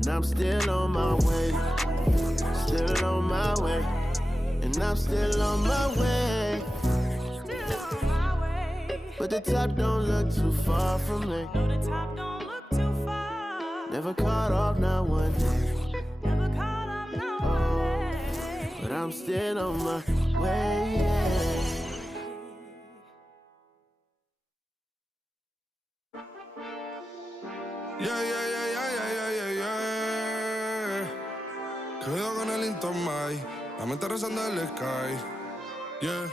And I'm still on my way. Still on my way. And I'm still on my way. But the top don't look too far from me. No, the top don't look too far. Never caught off, not one day. Never caught up, not one day. But I'm still on my way, yeah. Cuidado con el Intomai, la mente rezando en el sky, yeah.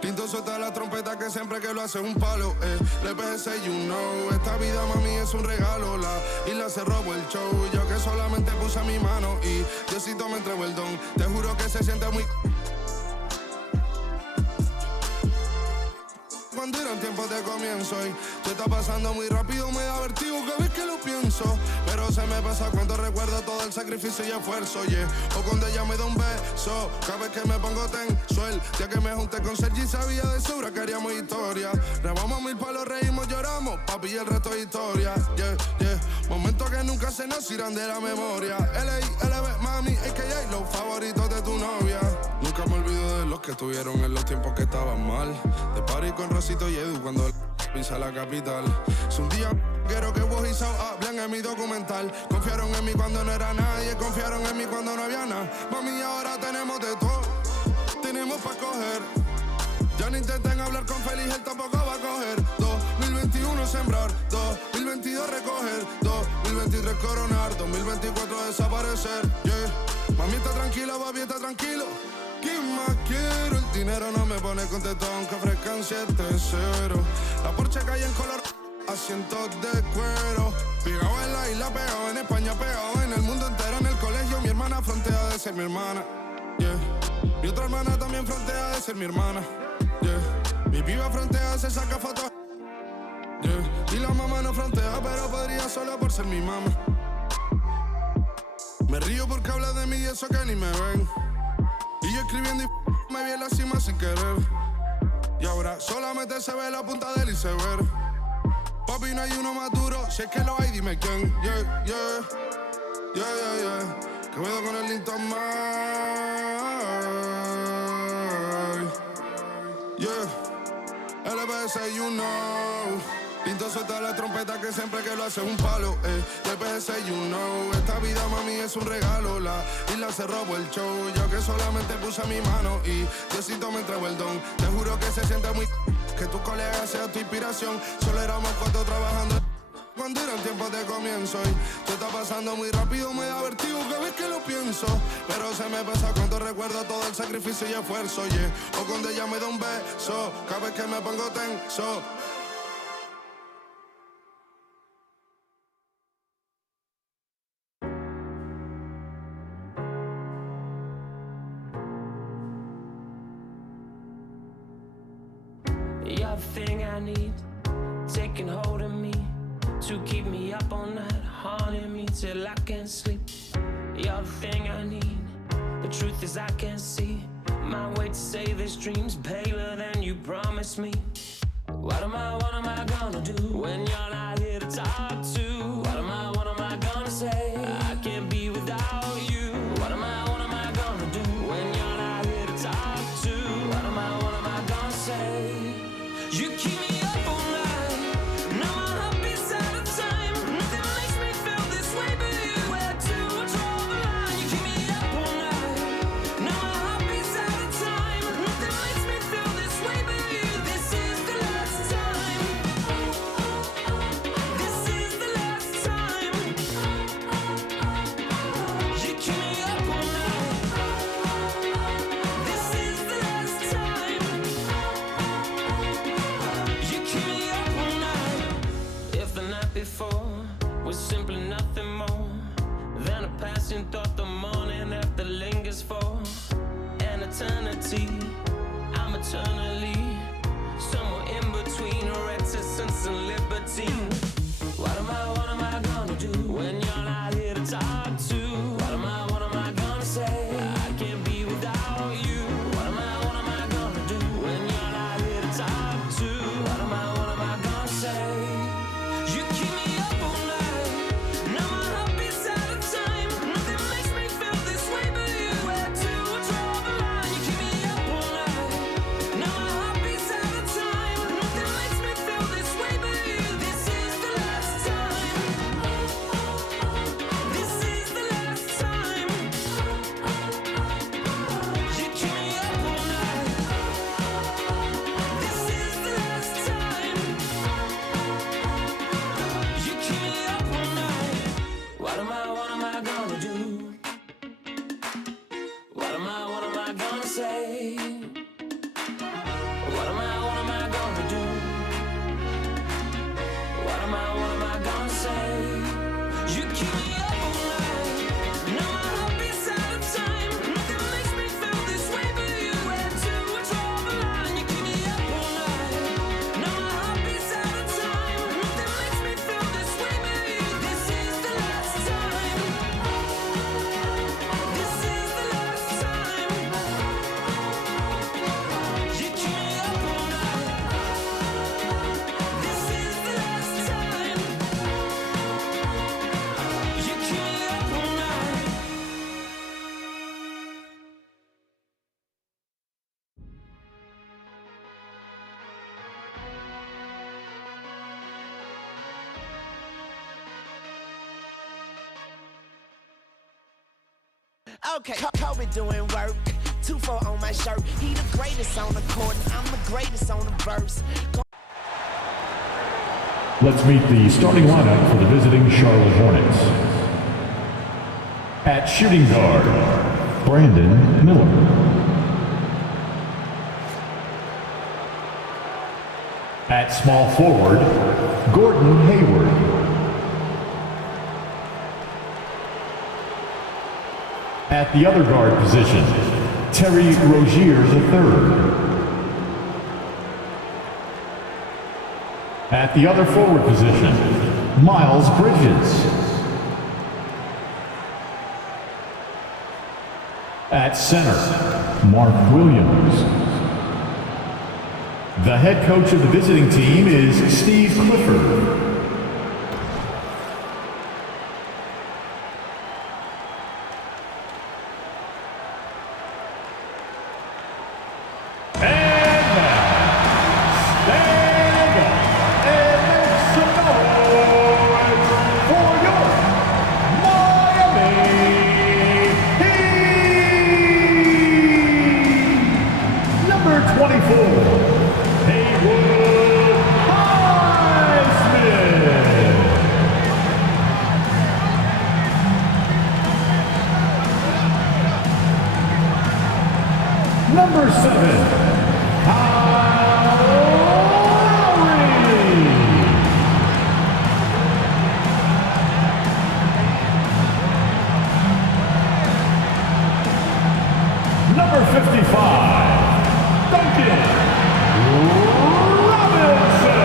Tinto suelta la trompeta que siempre que lo hace es un palo, Le PGC, you know, esta vida mami es un regalo, la isla se robó el show, yo que solamente puse mi mano y Diosito me entregó el don, te juro que se siente muy... Cuando eran tiempos de comienzo y tú estás pasando muy rápido, me da vertigo cada vez que lo pienso. Pero se me pasa cuando recuerdo todo el sacrificio y esfuerzo, yeah. O cuando ella me da un beso, cada vez que me pongo tenso. El día que me junté con Sergi sabía de sobra que haríamos historia. Rebamos 1000 palos, reímos, lloramos, papi, y el resto es historia, yeah, yeah. Momentos que nunca se nos irán de la memoria. L.A.L.B. mami, a.k.a. los favoritos de tu novia. Nunca me olvido de los que tuvieron en los tiempos que estaban mal. De party con Rosito y Edu cuando pisa la capital. Es un día quiero que vos y Sao hablen en mi documental. Confiaron en mí cuando no era nadie, confiaron en mí cuando no había nada. Mami, ahora tenemos de todo, tenemos pa' coger. Ya no intenten hablar con Feliz, él tampoco va a coger. 2021 sembrar, 2022 recoger, 2023 coronar, 2024 desaparecer, yeah. Mami está tranquila, papi está tranquilo. ¿Qué más quiero? El dinero no me pone contento aunque ofrezcan 7-0. La Porsche cae en color, asientos de cuero. Pegado en la isla, pegado en España, pegado en el mundo entero. En el colegio mi hermana frontea de ser mi hermana, yeah. Mi otra hermana también frontea de ser mi hermana, yeah. Mi piba frontea, se saca fotos, yeah. Y la mamá no frontea, pero podría solo por ser mi mamá. Me río porque habla de mí y eso que ni me ven. Y yo escribiendo y me vi en la cima sin querer. Y ahora solamente se ve la punta del iceberg. Papi, no hay uno más duro, si es que lo hay, dime quién. Yeah, yeah, yeah, yeah, yeah. Que cuido con el Intomai, yeah. LPS, you know. Pinto suelta la trompeta que siempre que lo hace es un palo, LPS, you know. Esta vida, mami, es un regalo, la isla se robó el show. Yo que solamente puse mi mano y Diosito me entregó el don. Te juro que se siente muy... que tu colega sea tu inspiración. Solo éramos 4 trabajando cuando eran tiempos de comienzo y tú estás pasando muy rápido, me da vertigo cada vez que lo pienso. Pero se me pasa cuando recuerdo todo el sacrificio y esfuerzo, yeah. O cuando ella me da un beso, cada vez que me pongo tenso. You're the thing I need, taking hold of me, to keep me up all night, haunting me till I can't sleep. You're the thing I need, the truth is I can't see my way to save this dream's paler than you promised me. What am I gonna do when you're not here to talk to? What am I gonna say? I can't be without you. What am I gonna do when you're not here to talk to? What am I gonna say? You keep me up all night, now my heart beats out of time. Nothing makes me feel this way but you. Where to draw the line? You keep me up all night, now my heart beats out of time. Nothing makes me feel this way but you. This is the last time. This is the last time. You keep me up all night. This is the last time. You keep me up all night. If the night before was simply nothing more than a passing thought, the morning after lingers for an eternity, I'm eternally somewhere in between reticence and libertine. What am I gonna do when you're not here to talk to? What am I gonna say? I can't be without you. What am I gonna do when you're not here to talk to? What am I gonna say? You keep me up all night, now my heart beats Okay, Kobe doing work. 2-4 on my shirt. He the greatest on the court, and I'm the greatest on the verse. Let's meet the starting lineup for the visiting Charlotte Hornets. At shooting guard, Brandon Miller. At small forward, Gordon Hayward. At the other guard position, Terry Rozier III. At the other forward position, Miles Bridges. At center, Mark Williams. The head coach of the visiting team is Steve Clifford. Haywood, Highsmith. Number 7, Number 55, Duncan Robinson.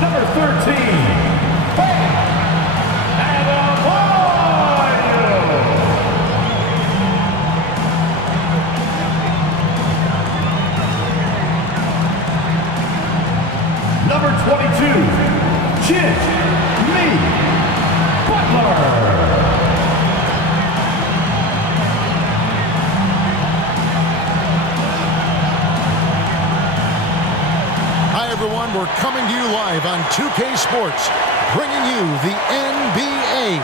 Number 13, Number 22, Jimmy Butler. Hi everyone, we're coming to you live on 2K Sports, bringing you the NBA.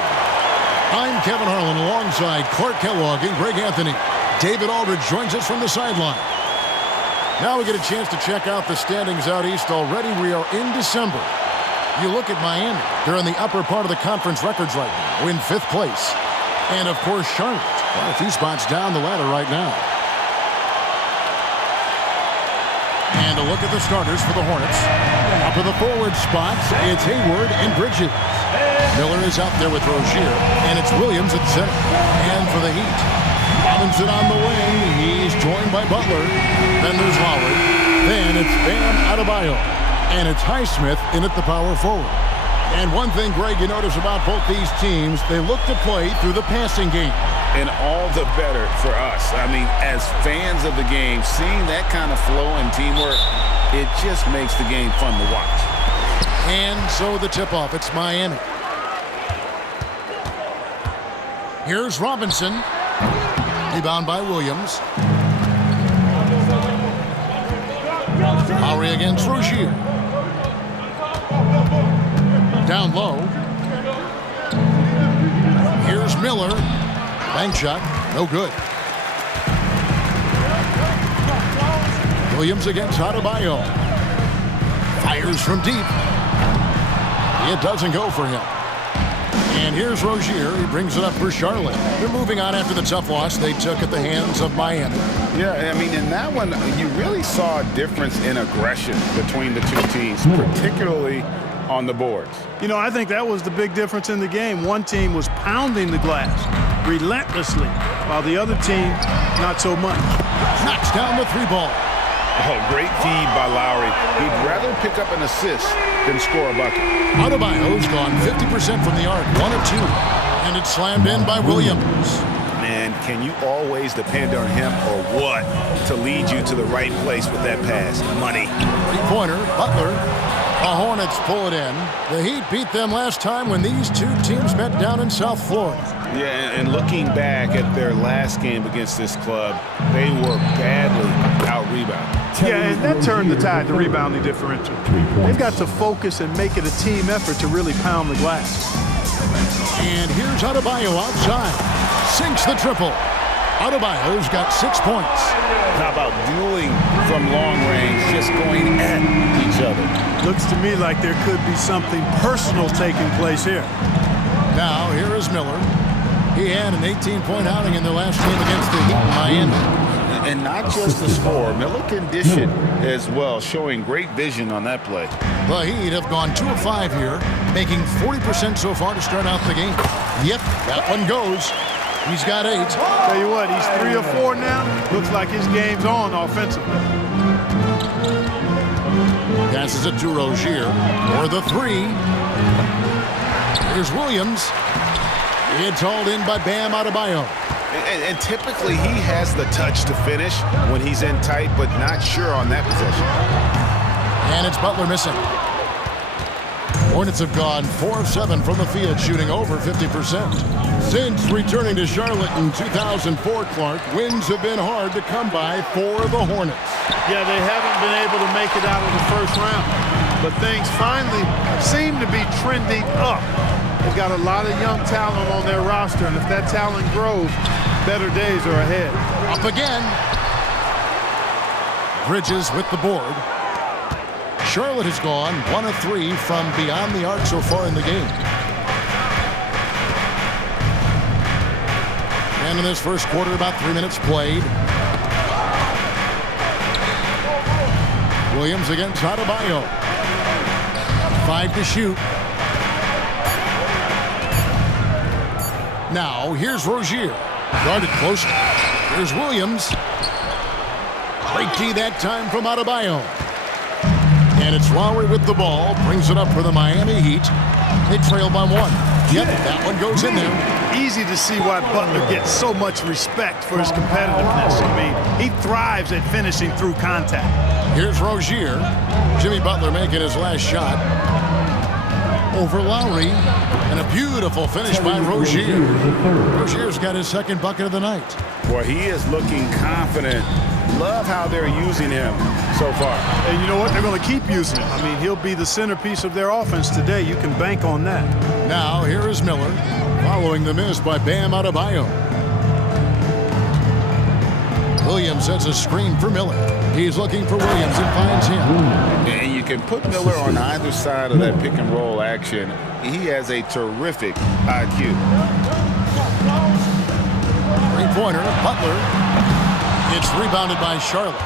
I'm Kevin Harlan alongside Clark Kellogg and Greg Anthony. David Aldridge joins us from the sideline. Now we get a chance to check out the standings out east. Already we are in December. You look at Miami. They're in the upper part of the conference records right now, in 5th place. And, of course, Charlotte. Got a few spots down the ladder right now. And a look at the starters for the Hornets. Up in the forward spots, it's Haywood and Bridges. Miller is out there with Rozier, and it's Williams at center. And for the Heat, Robinson on the way. He's joined by Butler. Then there's Lowry. Then it's Bam Adebayo. And it's Highsmith in at the power forward. And one thing, Greg, you notice about both these teams, they look to play through the passing game. And all the better for us. I mean, as fans of the game, seeing that kind of flow and teamwork, it just makes the game fun to watch. And so the tip-off, it's Miami. Here's Robinson. Rebound by Williams. Lowry against Rozier. Down low. Here's Miller. Bank shot. No good. Williams against Adebayo. Fires from deep. It doesn't go for him. And here's Rozier. He brings it up for Charlotte. They're moving on after the tough loss they took at the hands of Miami. Yeah, I mean, in that one, you really saw a difference in aggression between the two teams, particularly on the boards. You know, I think that was the big difference in the game. One team was pounding the glass relentlessly, while the other team, not so much. Knocks down the 3-ball. Oh, great feed by Lowry. He'd rather pick up an assist than score a bucket. Adebayo's gone 50% from the arc, 1 of 2. And it's slammed in by Williams. Man, can you always depend on him or what to lead you to the right place with that pass? Money. 3-pointer, Butler. The Hornets pull it in. The Heat beat them last time when these two teams met down in South Florida. Yeah, and looking back at their last game against this club, they were badly out-rebounded. Yeah, and that turned the tide, the rebounding differential. They've got to focus and make it a team effort to really pound the glass. And here's Adebayo outside. Sinks the triple. Adebayo's got 6 points. How about dueling from long range, just going at each other? Looks to me like there could be something personal taking place here. Now, here is Miller. He had an 18-point outing in their last game against the Heat in Miami. And not just the score. Miller can dish it as well, showing great vision on that play. The Heat have gone 2 of 5 here, making 40% so far to start out the game. Yep, that one goes. He's got 8. Tell you what, he's 3 of 4 now. Looks like his game's on offensively. Passes it to Rozier for the 3. Here's Williams. It's hauled in by Bam Adebayo. And typically he has the touch to finish when he's in tight, but not sure on that possession. And it's Butler missing. Hornets have gone 4 of 7 from the field, shooting over 50%. Since returning to Charlotte in 2004, Clark, wins have been hard to come by for the Hornets. Yeah, they haven't been able to make it out of the first round, but things finally seem to be trending up. They've got a lot of young talent on their roster, and if that talent grows, better days are ahead. Up again. Bridges with the board. Charlotte has gone 1 of 3 from beyond the arc so far in the game. And in this first quarter, about 3 minutes played. Williams against Adebayo. 5 to shoot. Now, here's Rozier. Guarded closely. Here's Williams. Great D that time from Adebayo. And it's Lowry with the ball. Brings it up for the Miami Heat. They trail by 1. Yep, that one goes in there. Easy to see why Butler gets so much respect for his competitiveness. I mean, he thrives at finishing through contact. Here's Rozier. Jimmy Butler making his last shot. Over Lowry. And a beautiful finish by Rozier. Rozier's got his second bucket of the night. Boy, he is looking confident. Love how they're using him so far. And you know what? They're going to keep using him. I mean, he'll be the centerpiece of their offense today. You can bank on that. Now, here is Miller, following the miss by Bam Adebayo. Williams sets a screen for Miller. He's looking for Williams and finds him. And you can put Miller on either side of that pick and roll action. He has a terrific IQ. Three-pointer, Butler. It's rebounded by Charlotte.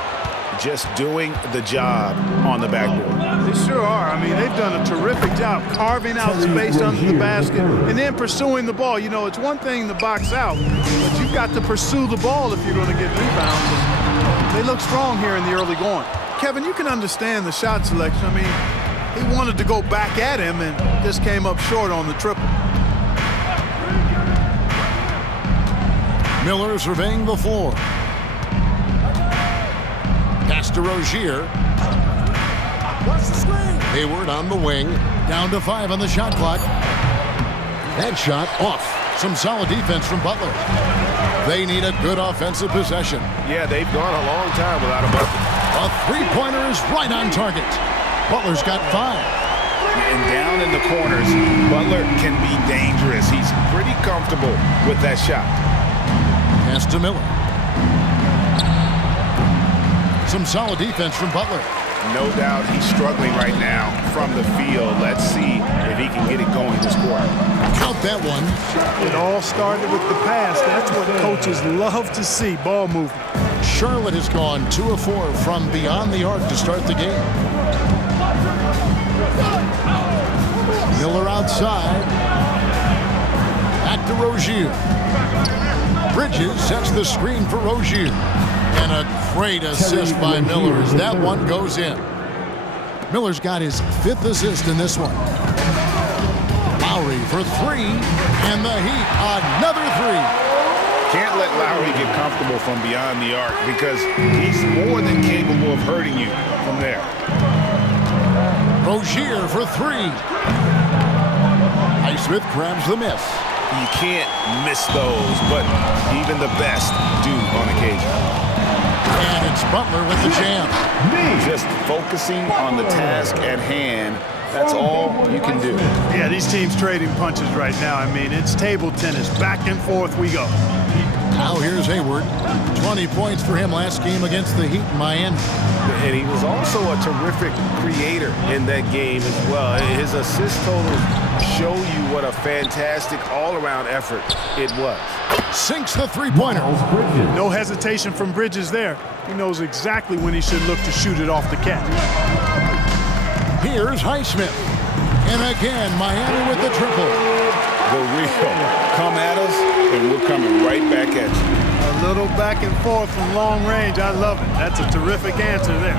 Just doing the job on the backboard. They sure are. I mean, they've done a terrific job carving out space under the basket and then pursuing the ball. You know, it's one thing to box out, but you've got to pursue the ball if you're going to get rebounds. And they look strong here in the early going. Kevin, you can understand the shot selection. I mean, he wanted to go back at him and just came up short on the triple. Miller surveying the floor. Pass to Rozier. Hayward on the wing. Down to 5 on the shot clock. That shot off. Some solid defense from Butler. They need a good offensive possession. Yeah, they've gone a long time without a bucket. A three-pointer is right on target. Butler's got 5. And down in the corners, Butler can be dangerous. He's pretty comfortable with that shot. Pass to Miller. Some solid defense from Butler. No doubt he's struggling right now from the field. Let's see if he can get it going this quarter. Count that one. It all started with the pass. That's what coaches love to see, ball movement. Charlotte has gone 2 of 4 from beyond the arc to start the game. Miller outside. Back to Rozier. Bridges sets the screen for Rozier. And a great assist by Miller as that one goes in. Miller's got his 5th assist in this one. Lowry for 3, and the Heat another 3. Can't let Lowry get comfortable from beyond the arc because he's more than capable of hurting you from there. Rozier for 3. Highsmith grabs the miss. You can't miss those, but even the best do on occasion. And it's Butler with the jam. Just focusing on the task at hand. That's all you can do. Yeah, these teams trading punches right now. I mean, it's table tennis. Back and forth we go. Now here's Haywood. 20 points for him last game against the Heat in Miami. And he was also a terrific creator in that game as well. His assist totals show you what a fantastic all-around effort it was. Sinks the three-pointer. No hesitation from Bridges there. He knows exactly when he should look to shoot it off the catch. Here's Highsmith. And again, Miami with the triple. The real. Come at us, and we're coming right back at you. A little back and forth from long range. I love it. That's a terrific answer there.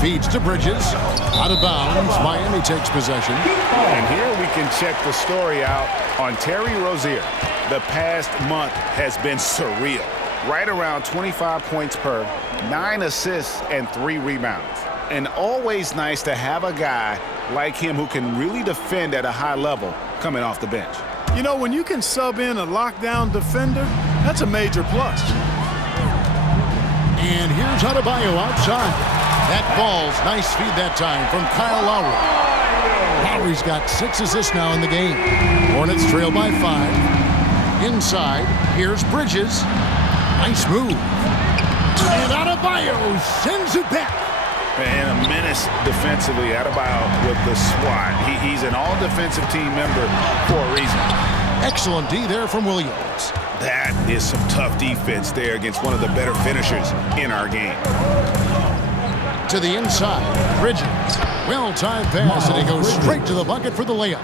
Feeds to Bridges. Out of bounds. Miami takes possession. And here we can check the story out on Terry Rozier. The past month has been surreal. Right around 25 points per, 9 assists, and 3 rebounds. And always nice to have a guy like him who can really defend at a high level coming off the bench. You know, when you can sub in a lockdown defender, that's a major plus. And here's Adebayo outside. That falls. Nice feed that time from Kyle Lowry. Lowry's got 6 assists now in the game. Hornets trail by 5. Inside, here's Bridges. Nice move. And Adebayo sends it back. And a menace defensively. Adebayo with the swat. He's an all-defensive team member for a reason. Excellent D there from Williams. That is some tough defense there against one of the better finishers in our game. To the inside, Bridges. Well-timed pass, and he goes straight to the bucket for the layup.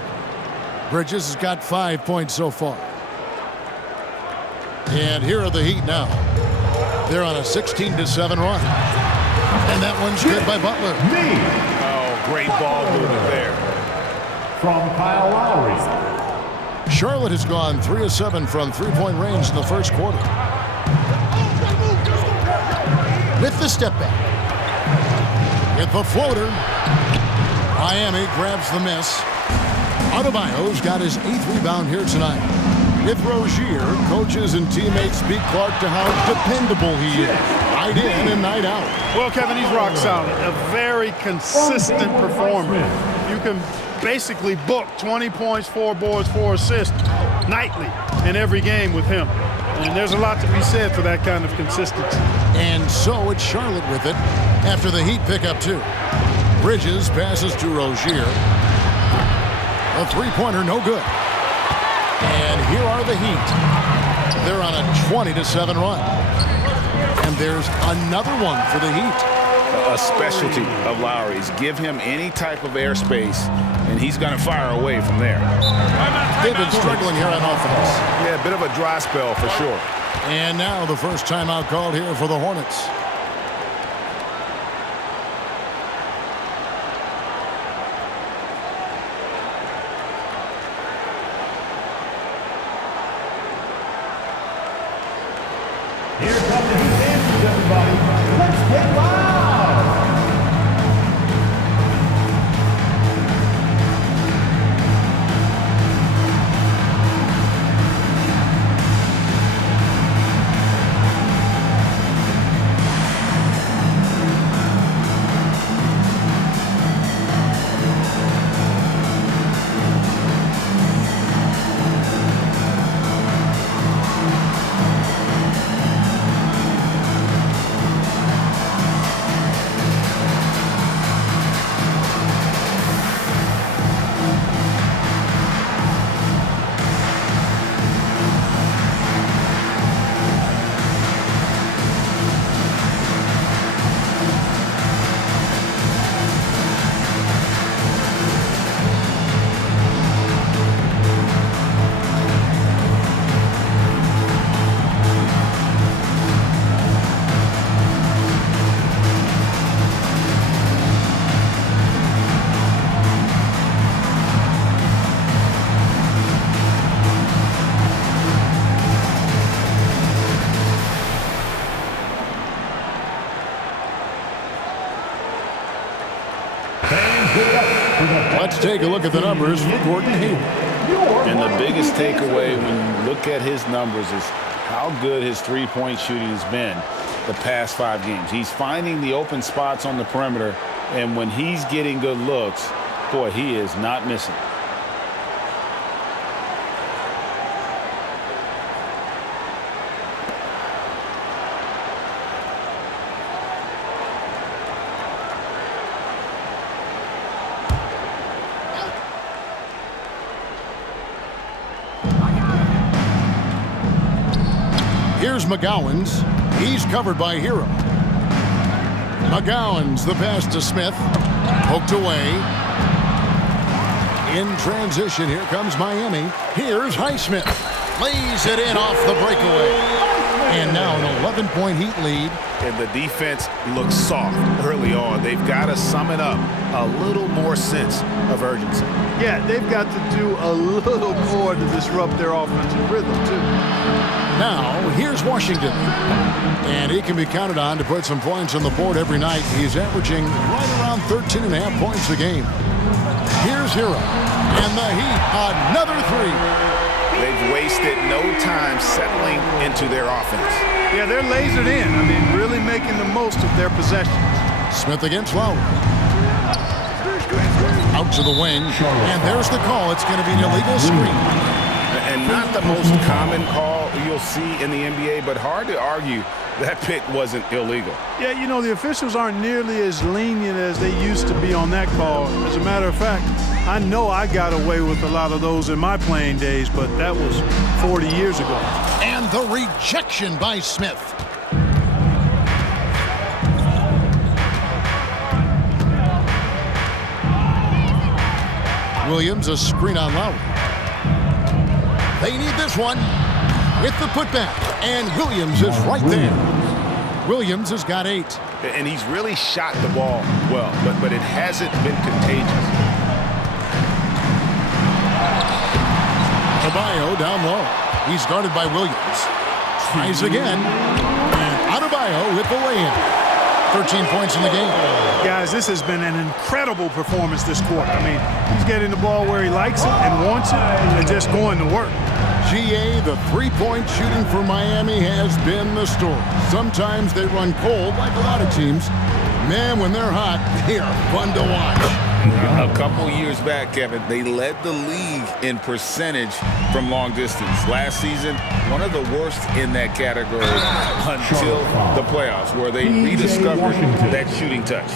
Bridges has got 5 points so far. And here are the Heat now. They're on a 16-7 run. And that one's good by Butler. Oh, great ball movement there. From Kyle Lowry. Charlotte has gone 3 of 7 from three-point range in the first quarter. With the step back. With the floater. Miami grabs the miss. Adebayo's got his 8th rebound here tonight. With Rozier, coaches and teammates speak Clark to how dependable he is. Night in and night out. Well, Kevin, he's rock solid. A very consistent performer. You can basically book 20 points, 4 boards, 4 assists nightly in every game with him. And there's a lot to be said for that kind of consistency. And so it's Charlotte with it after the Heat pick up 2. Bridges passes to Rozier. A three-pointer, no good. And here are the Heat. They're on a 20-7 run. And there's another one for the Heat. A specialty of Lowry's. Give him any type of airspace, and he's going to fire away from there. They've been struggling here on offense. Yeah, a bit of a dry spell for sure. And now the first timeout called here for the Hornets. Here come the Heat dancers, everybody. Let's get loud. Let's take a look at the numbers for Gordon Haywood. And the biggest takeaway when you look at his numbers is how good his three-point shooting has been. the past 5 games. He's finding the open spots on the perimeter, and when he's getting good looks, boy, he is not missing. Here's McGowan's. He's covered by Hero. McGowan's the pass to Smith. Poked away. In transition, here comes Miami. Here's Highsmith. Lays it in off the breakaway. And now an 11-point Heat lead. And the defense looks soft early on. They've got to sum it up. A little more sense of urgency. Yeah, they've got to do a little more to disrupt their offensive rhythm, too. Now, here's Washington. And he can be counted on to put some points on the board every night. He's averaging right around 13.5 points a game. Here's Hero. And the Heat, another three. They've wasted no time settling into their offense. Yeah, they're lasered in. I mean, really making the most of their possessions. Smith against Lowry. Out to the wing. And there's the call. It's going to be an illegal screen. And not the most common call you'll see in the NBA, but hard to argue that pick wasn't illegal. Yeah, you know, the officials aren't nearly as lenient as they used to be on that call. As a matter of fact, I know I got away with a lot of those in my playing days, but that was 40 years ago. And the rejection by Smith. Williams, a screen on Lowry. They need this one with the putback, and Williams is right there. Williams has got 8. And he's really shot the ball well, but it hasn't been contagious. Adebayo down low. He's guarded by Williams. Tries again, and Adebayo with the lay-in. 13 points in the game. Guys, this has been an incredible performance this quarter. I mean, he's getting the ball where he likes it and wants it and just going to work. GA, the three-point shooting for Miami has been the story. Sometimes they run cold like a lot of teams. Man, when they're hot, they are fun to watch. A couple years back, Kevin, they led the league in percentage from long distance. Last season, one of the worst in that category until the playoffs, where they rediscovered that shooting touch.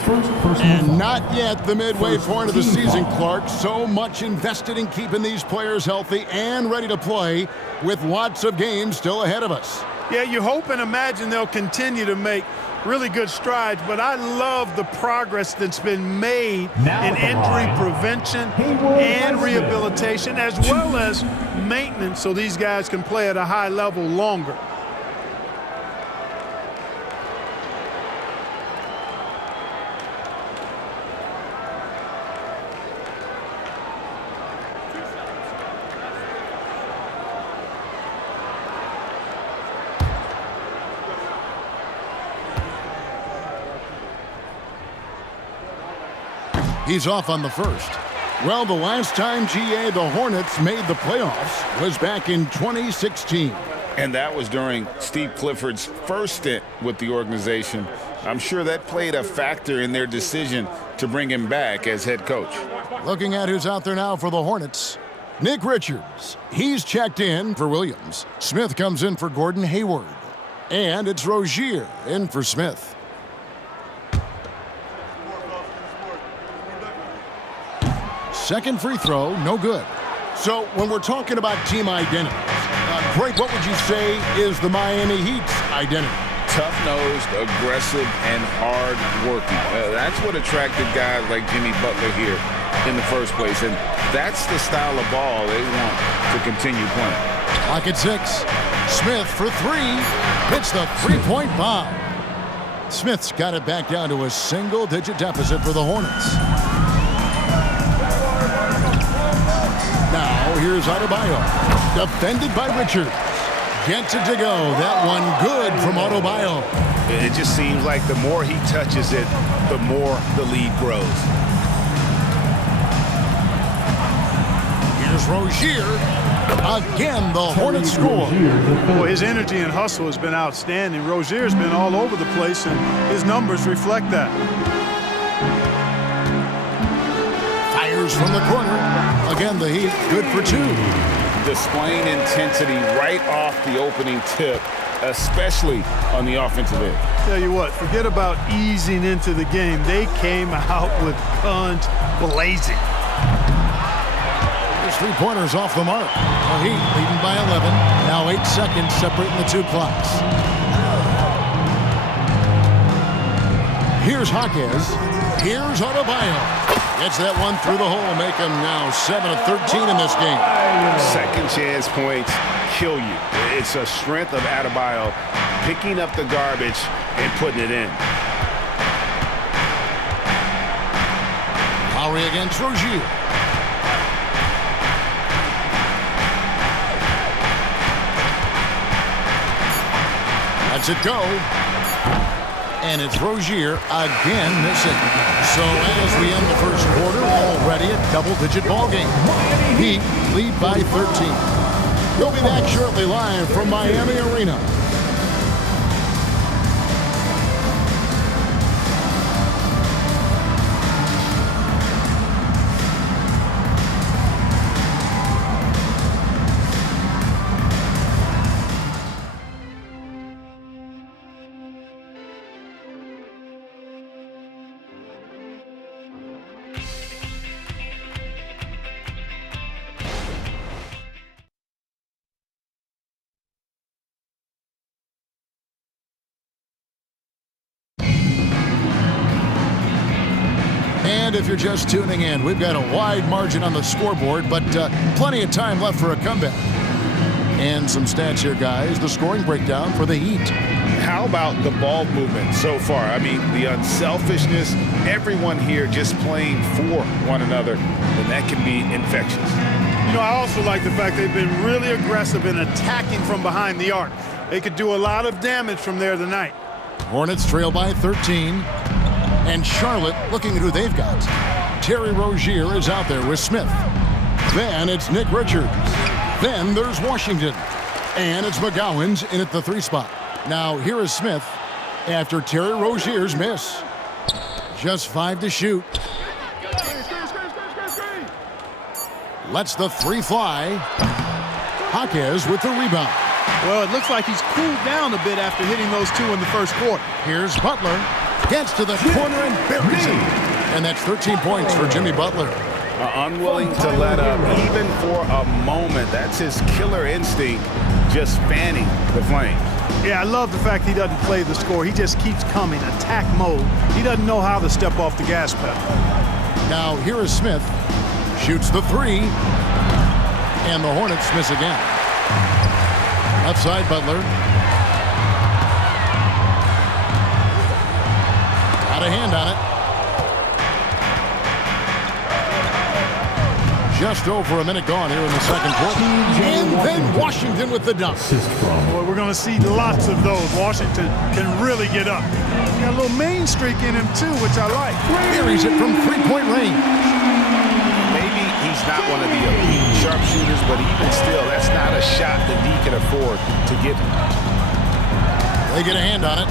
And not yet the midway point of the season, Clark. So much invested in keeping these players healthy and ready to play, with lots of games still ahead of us. Yeah, you hope and imagine they'll continue to make really good strides, but I love the progress that's been made in injury prevention and rehabilitation, as well as maintenance, so these guys can play at a high level longer. He's off on the first. Well, the last time, GA, the Hornets made the playoffs was back in 2016. And that was during Steve Clifford's first stint with the organization. I'm sure that played a factor in their decision to bring him back as head coach. Looking at who's out there now for the Hornets. Nick Richards. He's checked in for Williams. Smith comes in for Gordon Hayward. And it's Rozier in for Smith. Second free throw, no good. So when we're talking about team identity, Craig, what would you say is the Miami Heat's identity? Tough-nosed, aggressive, and hard-working. That's what attracted guys like Jimmy Butler here in the first place, and that's the style of ball they want to continue playing. Clock at 6. Smith for 3. Hits the three-point bomb. Smith's got it back down to a single-digit deficit for the Hornets. Now here's Adebayo, defended by Richards. Gets it to go. That one good from Adebayo. It just seems like the more he touches it, the more the lead grows. Here's Rozier. Again, the Hornets score. Boy, his energy and hustle has been outstanding. Rozier's been all over the place, and his numbers reflect that. Fires from the corner. Again, the Heat good for 2. Displaying intensity right off the opening tip, especially on the offensive end. Tell you what, forget about easing into the game. They came out with guns blazing. His 3-pointers off the mark. The Heat leading by 11. Now 8 seconds separating the 2 clocks. Here's Jaquez. Here's Adebayo. Gets that one through the hole, make him now 7 of 13 in this game. Second chance points kill you. It's a strength of Adebayo picking up the garbage and putting it in. Lowry against Rozier. Lets it go. And it's Rozier again missing. So as we end the first quarter, already a double-digit ball game. Heat lead by 13. We'll be back shortly live from Miami Arena. And if you're just tuning in, we've got a wide margin on the scoreboard, but plenty of time left for a comeback. And some stats here, guys. The scoring breakdown for the Heat. How about the ball movement so far? I mean, the unselfishness, everyone here just playing for one another, and that can be infectious. You know, I also like the fact they've been really aggressive in attacking from behind the arc. They could do a lot of damage from there tonight. Hornets trail by 13. And Charlotte looking at who they've got. Terry Rozier is out there with Smith. Then it's Nick Richards. Then there's Washington. And it's McGowan's in at the 3 spot. Now here is Smith after Terry Rozier's miss. Just 5 to shoot. Lets the 3 fly. Jaquez with the rebound. Well, it looks like he's cooled down a bit after hitting those 2 in the first quarter. Here's Butler. Gets to the corner and buries it. And that's 13 points for Jimmy Butler. Unwilling to let up even for a moment. That's his killer instinct, just fanning the flames. Yeah, I love the fact he doesn't play the score. He just keeps coming, attack mode. He doesn't know how to step off the gas pedal. Now here is Smith. Shoots the 3. And the Hornets miss again. Left side, Butler. Got a hand on it. Just over a minute gone here in the second quarter. And then Washington with the dunk. Boy, we're going to see lots of those. Washington can really get up. Got a little main streak in him, too, which I like. Buries it from 3-point range. Maybe he's not one of the elite sharpshooters, but even still, that's not a shot that he can afford to give him. They get a hand on it.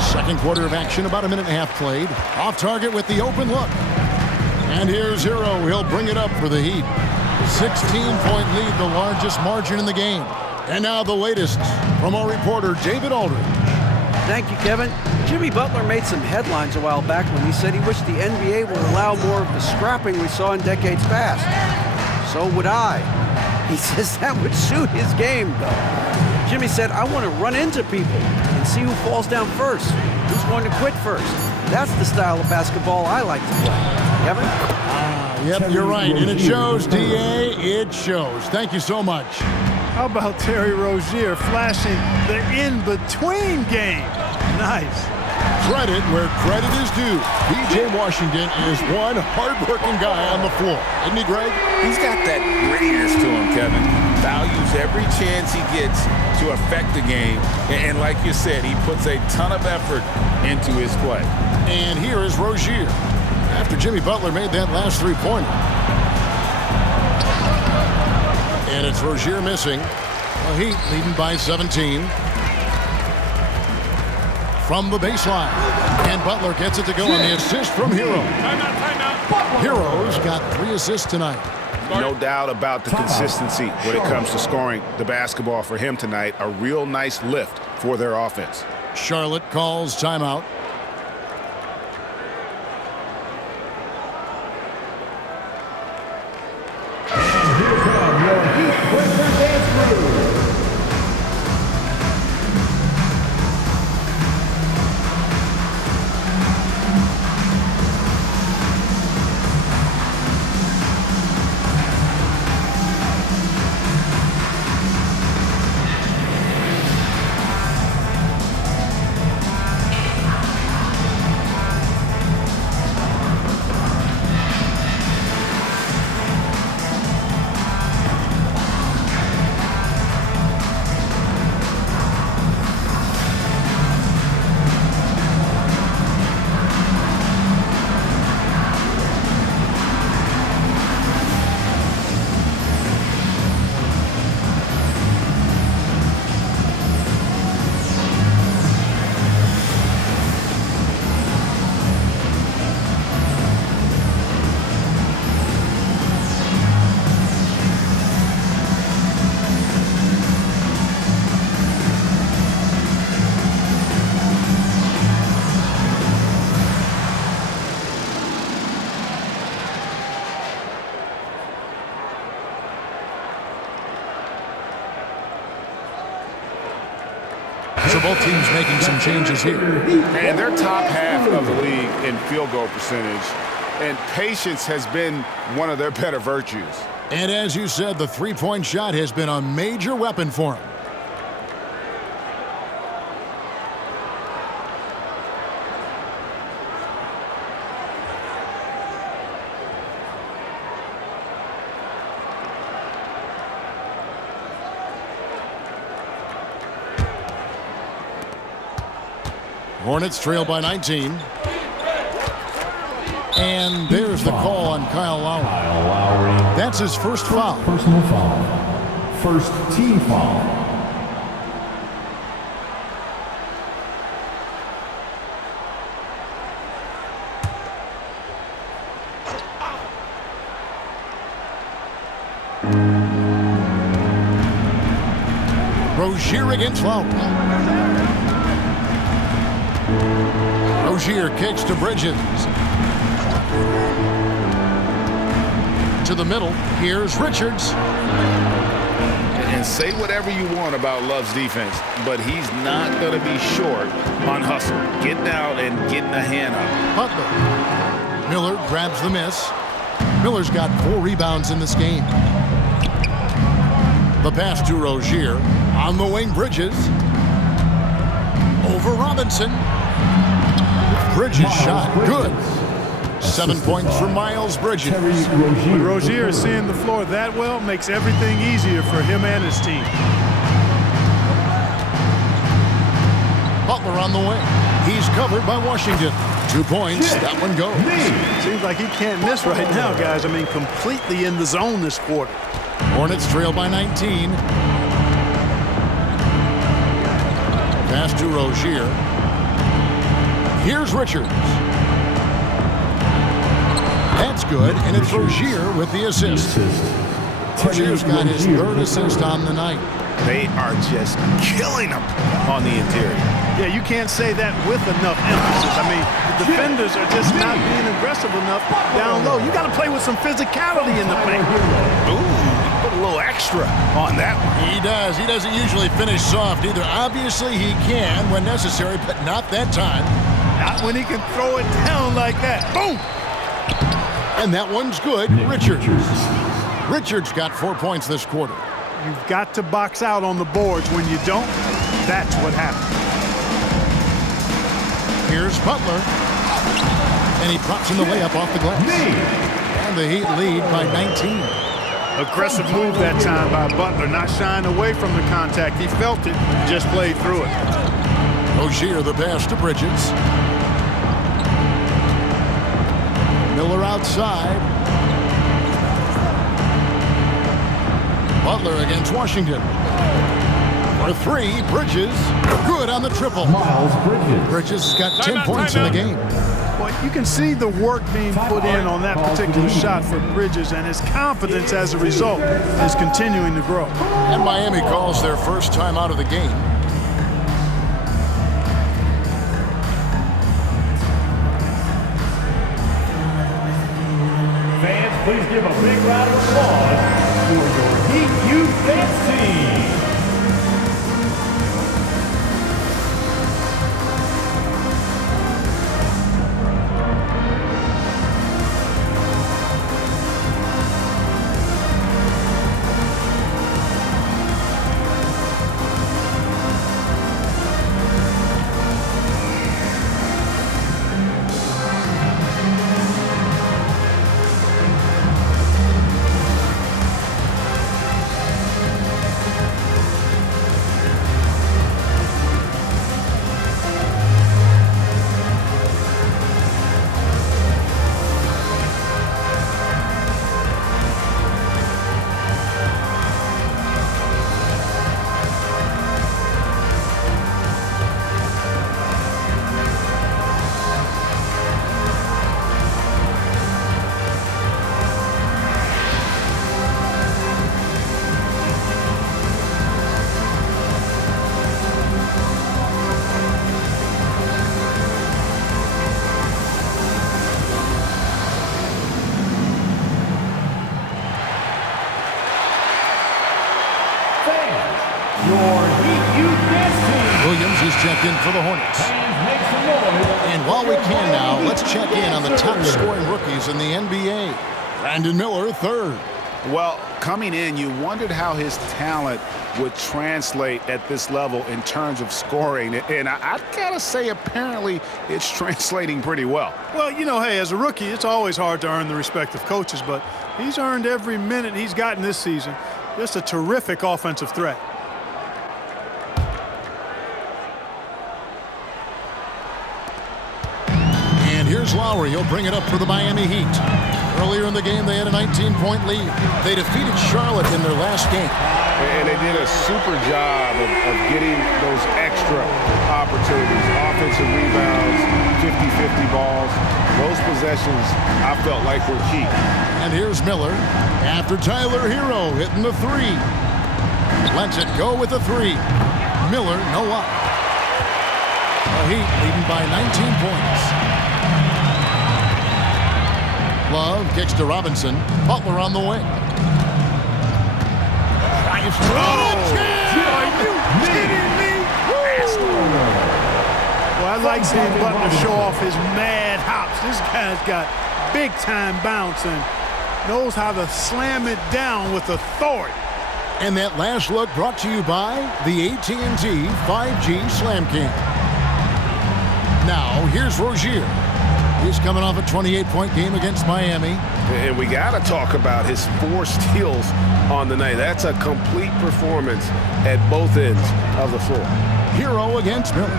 Second quarter of action, about a minute and a half played. Off target with the open look. And here's Hero. He'll bring it up for the Heat. 16-point lead, the largest margin in the game. And now the latest from our reporter, David Aldridge. Thank you, Kevin. Jimmy Butler made some headlines a while back when he said he wished the NBA would allow more of the scrapping we saw in decades past. So would I. He says that would suit his game, though. Jimmy said, I want to run into people and see who falls down first, who's going to quit first. That's the style of basketball I like to play. Kevin? Yep, you're right. And it shows, D.A., it shows. Thank you so much. How about Terry Rozier flashing the in-between game? Nice. Credit where credit is due. P.J. Washington is one hard-working guy on the floor. Isn't he, Greg? He's got that grittiness to him, Kevin. Values every chance he gets to affect the game. And like you said, he puts a ton of effort into his play. And here is Rozier. after Jimmy Butler made that last three-pointer. And it's Rozier missing. The Heat leading by 17. From the baseline. And Butler gets it to go on the assist from Hero. Timeout. Hero's got 3 assists tonight. No doubt about the consistency when it comes to scoring the basketball for him tonight. A real nice lift for their offense. Charlotte calls timeout. And here come your Heat Breaker Dance Crew. So both teams making some changes here. And they're top half of the league in field goal percentage. And patience has been one of their better virtues. And as you said, the three-point shot has been a major weapon for him. Hornets trail by 19. And there's the call on Kyle Lowry. That's his first foul. Personal foul. First team foul. Rozier against Lowry. Rozier kicks to Bridges. To the middle. Here's Richards. And say whatever you want about Love's defense, but he's not going to be short on hustle. Getting out and getting a hand up. Butler. Miller grabs the miss. Miller's got 4 rebounds in this game. The pass to Rozier. On the wing, Bridges. Over Robinson. Bridges shot. Good. 7 points for Miles Bridges. When Rozier is seeing the floor that well, makes everything easier for him and his team. Butler on the wing. He's covered by Washington. 2 points. That one goes. Seems like he can't miss right now, guys. I mean, completely in the zone this quarter. Hornets trail by 19. Pass to Rozier. Here's Richards. That's good, and it's Rozier with the assist. Rozier's got his 3rd assist on the night. They are just killing them on the interior. Yeah, you can't say that with enough emphasis. I mean, the defenders are just not being aggressive enough down low. You got to play with some physicality in the paint. Ooh, put a little extra on that one. He does. He doesn't usually finish soft either. Obviously, he can when necessary, but not that time. Not when he can throw it down like that. Boom! And that one's good. Richards got 4 points this quarter. You've got to box out on the boards. When you don't, that's what happens. Here's Butler. And he drops in the layup off the glass. And the Heat lead by 19. Aggressive move that time by Butler, not shying away from the contact. He felt it, just played through it. Rozier the pass to Bridges. Miller outside. Butler against Washington. For three, Bridges. Good on the triple. Miles Bridges. Bridges has got 10 points in the game. Well, you can see the work being put in on that particular shot for Bridges, and his confidence as a result is continuing to grow. And Miami calls their first time out of the game. Fans, please give a big round of applause for your Heat Youth Dance Team. Williams is checked in for the Hornets. And while we can now, let's check in on the top scoring rookies in the NBA. Brandon Miller, third. Well, coming in, you wondered how his talent would translate at this level in terms of scoring. And I've got to say, apparently, it's translating pretty well. Well, you know, hey, as a rookie, it's always hard to earn the respect of coaches, but he's earned every minute he's gotten this season. Just a terrific offensive threat. And here's Lowry. He'll bring it up for the Miami Heat. Earlier in the game, they had a 19-point lead. They defeated Charlotte in their last game. And they did a super job of getting those extra opportunities. Offensive rebounds, 50-50 balls. Those possessions, I felt like were key. And here's Miller after Tyler Hero hitting the three. Lets it go with the three. Miller, no up. The Heat leading by 19 points. Love kicks to Robinson. Butler on the wing. Are you kidding me? Well, I like seeing Butler show off his mad hops. This guy's got big-time bounce and knows how to slam it down with authority. And that last look brought to you by the AT&T 5G Slam King. Now, here's Rozier. He's coming off a 28-point game against Miami. And we got to talk about his 4 steals on the night. That's a complete performance at both ends of the floor. Hero against Miller.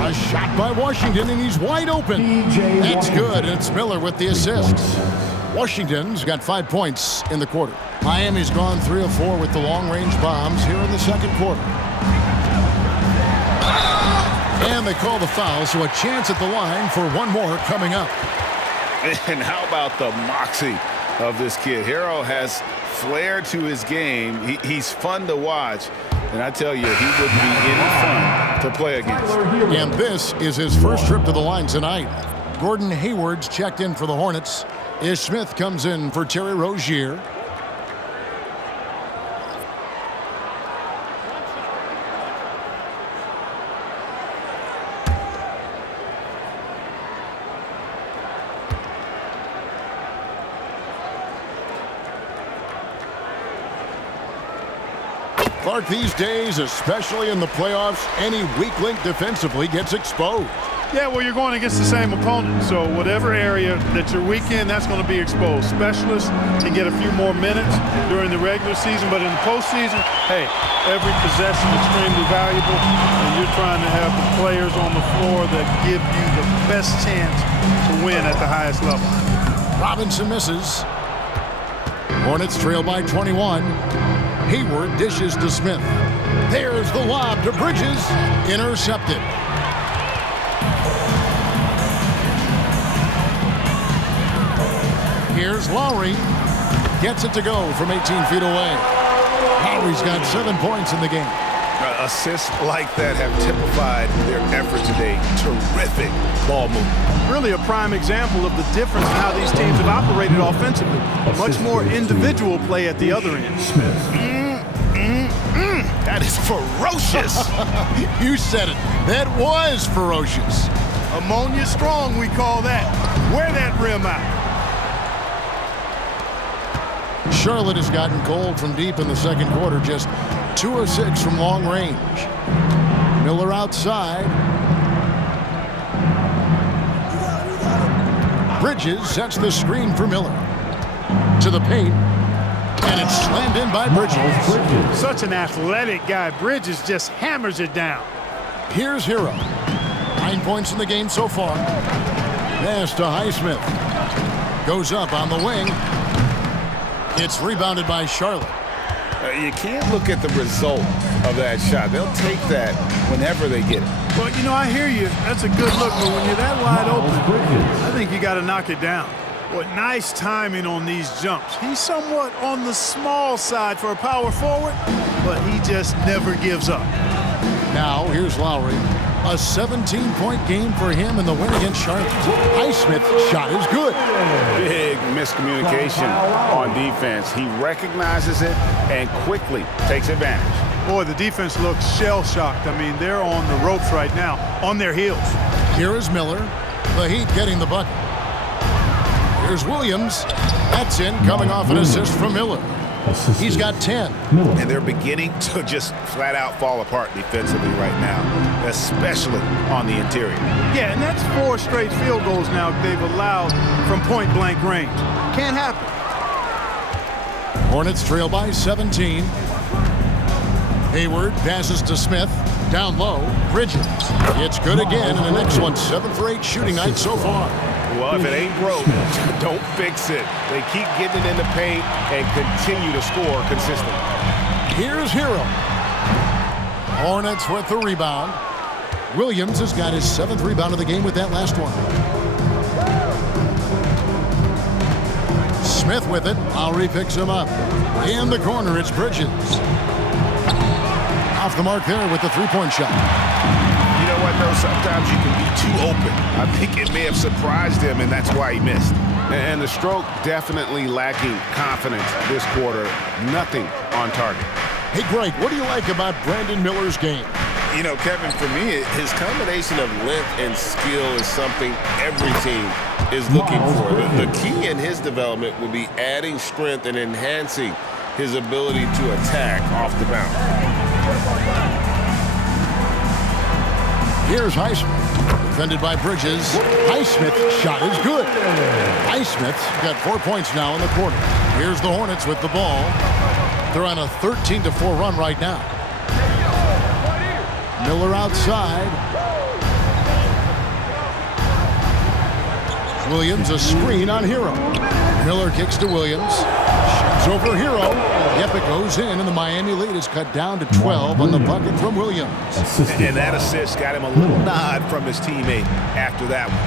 A shot by Washington, and he's wide open. That's good, and it's Miller with the assist. Washington's got 5 points in the quarter. Miami's gone 3 of 4 with the long-range bombs here in the second quarter. And they call the foul, so a chance at the line for one more coming up. And how about the moxie of this kid? Hero has flair to his game. He's fun to watch. And I tell you, he wouldn't be any fun to play against. And this is his first trip to the line tonight. Gordon Hayward's checked in for the Hornets. Highsmith comes in for Terry Rozier. Clark, these days, especially in the playoffs, any weak link defensively gets exposed. Yeah, well, you're going against the same opponent, so whatever area that you're weak in, that's going to be exposed. Specialists can get a few more minutes during the regular season, but in the postseason, hey, every possession is extremely valuable, and you're trying to have the players on the floor that give you the best chance to win at the highest level. Robinson misses. Hornets trail by 21. Haywood dishes to Smith. There's the lob to Bridges. Intercepted. Here's Lowry. Gets it to go from 18 feet away. Lowry's got 7 points in the game. Assists like that have typified their effort today. Terrific ball movement. Really a prime example of the difference in how these teams have operated offensively. Much more individual play at the other end. That is ferocious. You said it. That was ferocious. Ammonia strong, we call that. Wear that rim out. Charlotte has gotten cold from deep in the second quarter, just 2 of 6 from long range. Miller outside. Bridges sets the screen for Miller. To the paint. And it's slammed in by Bridges. Such an athletic guy. Bridges just hammers it down. Here's Hero. 9 points in the game so far. Pass to Highsmith. Goes up on the wing. It's rebounded by Charlotte. You can't look at the result of that shot. They'll take that whenever they get it. Well, you know, I hear you. That's a good look, but when you're that wide open, I think you got to knock it down. What nice timing on these jumps. He's somewhat on the small side for a power forward, but he just never gives up. Now, here's Lowry. A 17-point game for him in the win against Charlotte. Highsmith's shot is good. Big miscommunication on defense. He recognizes it and quickly takes advantage. Boy, the defense looks shell-shocked. I mean, they're on the ropes right now, on their heels. Here is Miller. The Heat getting the bucket. Here's Williams. That's in, coming off an assist from Miller. He's got 10. And they're beginning to just flat out fall apart defensively right now, especially on the interior. Yeah, and that's 4 straight field goals now they've allowed from point-blank range. Can't happen. Hornets trail by 17. Hayward passes to Smith. Down low, Bridges. It's good again, and the next one 7 for 8 shooting night so far. Well, if it ain't broke, don't fix it. They keep getting it in the paint and continue to score consistently. Here's Hero. Hornets with the rebound. Williams has got his 7th rebound of the game with that last one. Smith with it. Lowry picks him up. In the corner, it's Bridges. Off the mark there with the 3-point shot. You know what, though? Sometimes you can be too open. I think it may have surprised him, and that's why he missed. And the stroke definitely lacking confidence this quarter. Nothing on target. Hey, Greg, what do you like about Brandon Miller's game? You know, Kevin, for me, his combination of length and skill is something every team is looking for. The key in his development will be adding strength and enhancing his ability to attack off the bounce. Here's Highsmith, defended by Bridges. Highsmith's shot is good. Highsmith's got 4 points now in the quarter. Here's the Hornets with the ball. They're on a 13-4 run right now. Miller outside. Williams a screen on Hero. Miller kicks to Williams. Shoots over Hero. Yep, it goes in, and the Miami lead is cut down to 12 on the bucket from Williams. And that assist got him a little nod from his teammate after that one.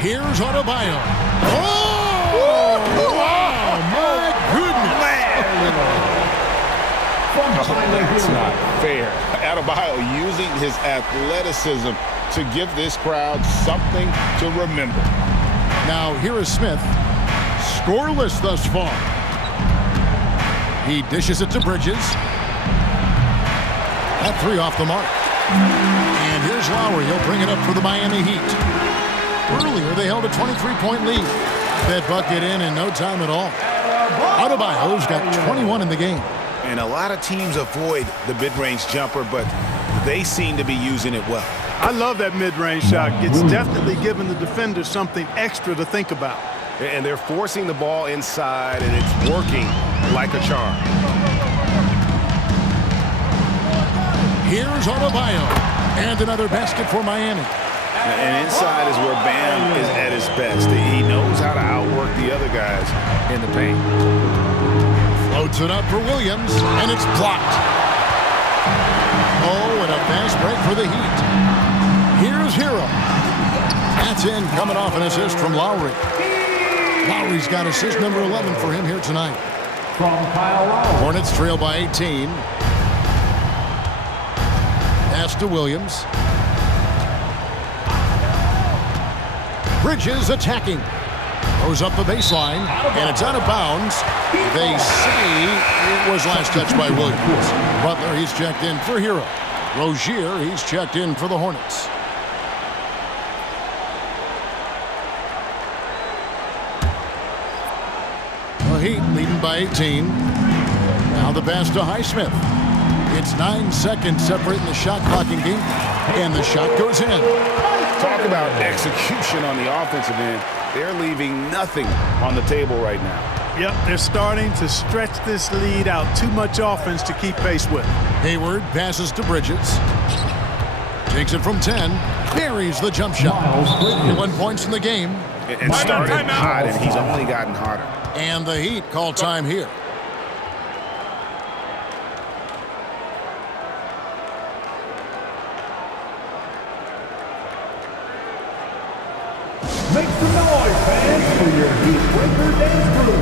Here's Adebayo. Oh! Wow, my goodness. That's not fair. Adebayo using his athleticism to give this crowd something to remember. Now, here is Smith. Scoreless thus far. He dishes it to Bridges. That 3 off the mark. And here's Lowry. He'll bring it up for the Miami Heat. Earlier, they held a 23-point lead. That bucket in no time at all. Adebayo's got 21 in the game. And a lot of teams avoid the mid-range jumper, but they seem to be using it well. I love that mid-range shot. It's definitely giving the defender something extra to think about. And they're forcing the ball inside, and it's working like a charm. Here's Adebayo. And another basket for Miami. And inside is where Bam is at his best. He knows how to outwork the other guys in the paint. Floats it up for Williams, and it's blocked. Oh, and a fast break for the Heat. Here's Hero. That's in, coming off an assist from Lowry. Lowry's got assist number 11 for him here tonight. From Kyle Lowry. Hornets trail by 18. Pass to Williams. Bridges attacking. Goes up the baseline, and it's out of bounds. They say it was last touched by Williams. Butler, he's checked in for Hero. Rozier, he's checked in for the Hornets. The Heat leading by 18. Now the pass to Highsmith. It's 9 seconds separating the shot clocking game, and the shot goes in. Talk about execution on the offensive end. They're leaving nothing on the table right now. Yep, they're starting to stretch this lead out. Too much offense to keep pace with. Haywood passes to Bridges. Takes it from 10. Buries the jump shot. 1 points in the game. And started hot, and he's only gotten hotter. And the Heat call time here. Make some noise, fans, for your Heat Breaker dance crew.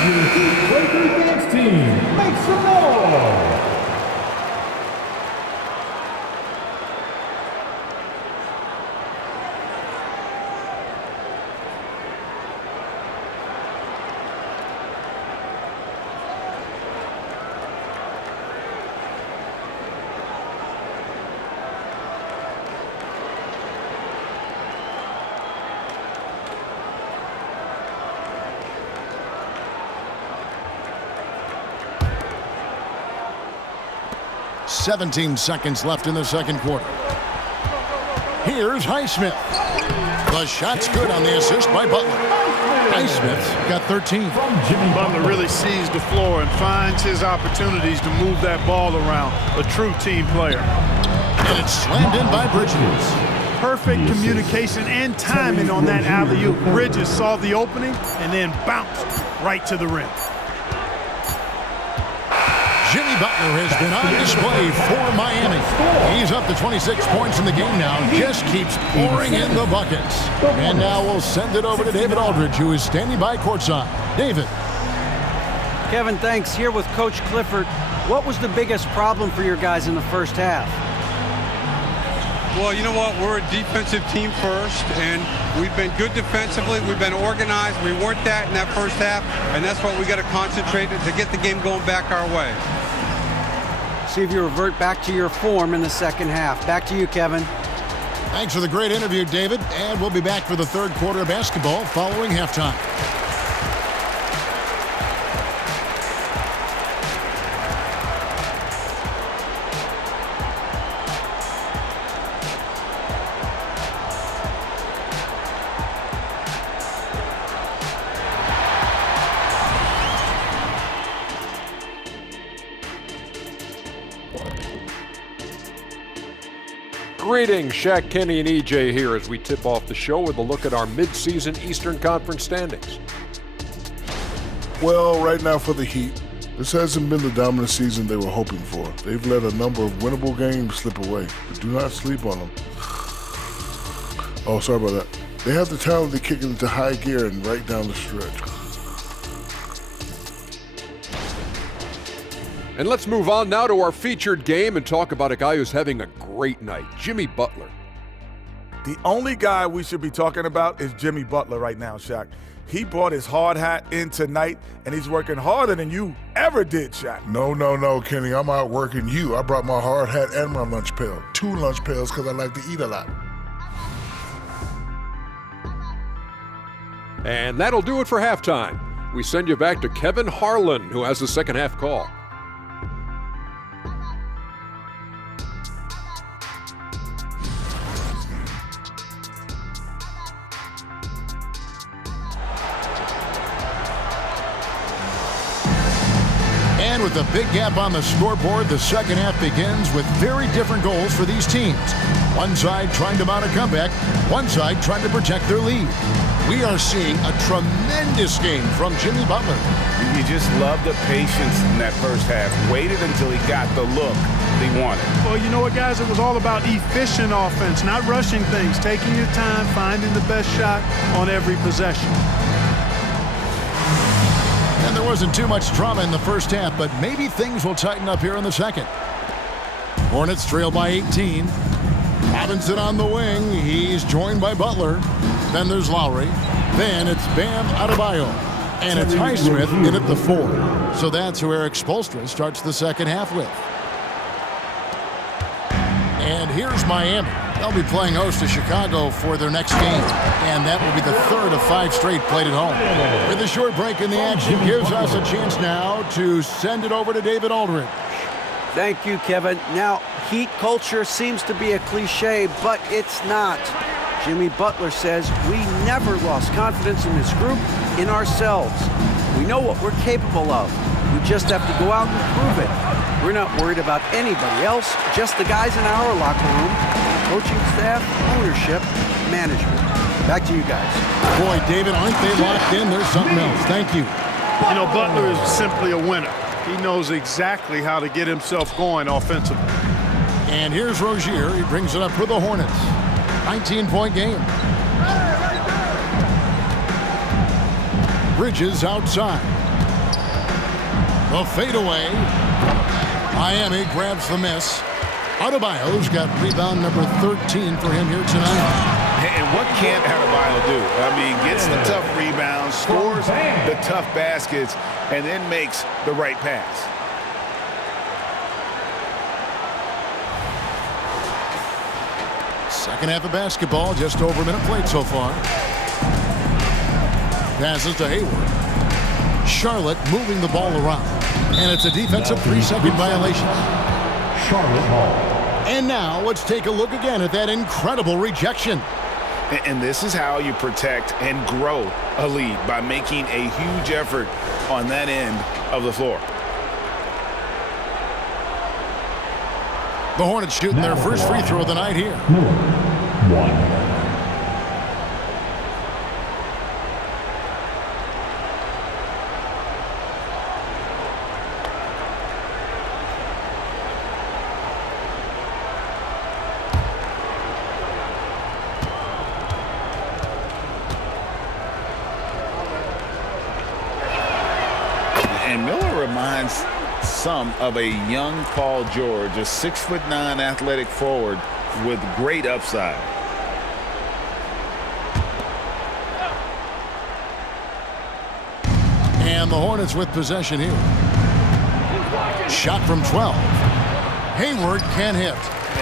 Your Heat Breaker dance team, make some noise! "17 seconds left in the second quarter. Here's Highsmith. The shot's good on the assist by Butler. Highsmith's got 13. Butler really sees the floor and finds his opportunities to move that ball around. A true team player. And it's slammed in by Bridges. Perfect communication and timing on that alley-oop. Bridges saw the opening and then bounced right to the rim. Jimmy Butler has been on display for Miami. He's up to 26 points in the game now. Just keeps pouring in the buckets. And now we'll send it over to David Aldridge, who is standing by courtside. David. Kevin, thanks. Here with Coach Clifford. What was the biggest problem for your guys in the first half? Well, you know what? We're a defensive team first, and we've been good defensively. We've been organized. We weren't that in that first half, and that's what we got to concentrate on to get the game going back our way. See if you revert back to your form in the second half. Back to you, Kevin. Thanks for the great interview, David. And we'll be back for the third quarter of basketball following halftime. Greetings, Shaq, Kenny, and EJ here as we tip off the show with a look at our mid-season Eastern Conference standings. Well, right now for the Heat, this hasn't been the dominant season they were hoping for. They've let a number of winnable games slip away, but do not sleep on them. Oh, sorry about that. They have the talent to kick it into high gear and right down the stretch. And let's move on now to our featured game and talk about a guy who's having a great night, Jimmy Butler. The only guy we should be talking about is Jimmy Butler right now, Shaq. He brought his hard hat in tonight, and he's working harder than you ever did, Shaq. No, Kenny. I'm out working you. I brought my hard hat and my lunch pail. 2 lunch pails because I like to eat a lot. And that'll do it for halftime. We send you back to Kevin Harlan, who has the second half call. And with a big gap on the scoreboard, the second half begins with very different goals for these teams. One side trying to mount a comeback, one side trying to protect their lead. We are seeing a tremendous game from Jimmy Butler. You just love the patience in that first half. Waited until he got the look he wanted. Well, you know what, guys? It was all about efficient offense, not rushing things, taking your time, finding the best shot on every possession. And there wasn't too much drama in the first half, but maybe things will tighten up here in the second. Hornets trail by 18. Robinson on the wing. He's joined by Butler. Then there's Lowry. Then it's Bam Adebayo. And it's Highsmith in at the 4. So that's who Eric Spoelstra starts the second half with. And here's Miami. They'll be playing host to Chicago for their next game. And that will be the 3rd of 5 straight played at home. With a short break in the action gives us a chance now to send it over to David Aldridge. Thank you, Kevin. Now, Heat culture seems to be a cliche, but it's not. Jimmy Butler says we never lost confidence in this group, in ourselves. We know what we're capable of. We just have to go out and prove it. We're not worried about anybody else, just the guys in our locker room, coaching staff, ownership, management. Back to you guys. Boy, David, aren't they locked in? There's something else. Thank you. You know, Butler is simply a winner. He knows exactly how to get himself going offensively. And here's Rozier. He brings it up for the Hornets. 19-point game. Bridges outside. The fadeaway. Miami grabs the miss. Adebayo's got rebound number 13 for him here tonight. And what can't Adebayo do? I mean, gets the tough rebounds, scores the tough baskets, and then makes the right pass. Second half of basketball, just over a minute played so far. Passes to Haywood. Charlotte moving the ball around. And it's a defensive 3-second violation. Charlotte Hall. And now let's take a look again at that incredible rejection. And this is how you protect and grow a lead, by making a huge effort on that end of the floor. The Hornets shooting their first free throw of the night here. 1. And Miller reminds some of a young Paul George, a 6'9" athletic forward with great upside. And the Hornets with possession here. Shot from 12. Haywood can't hit.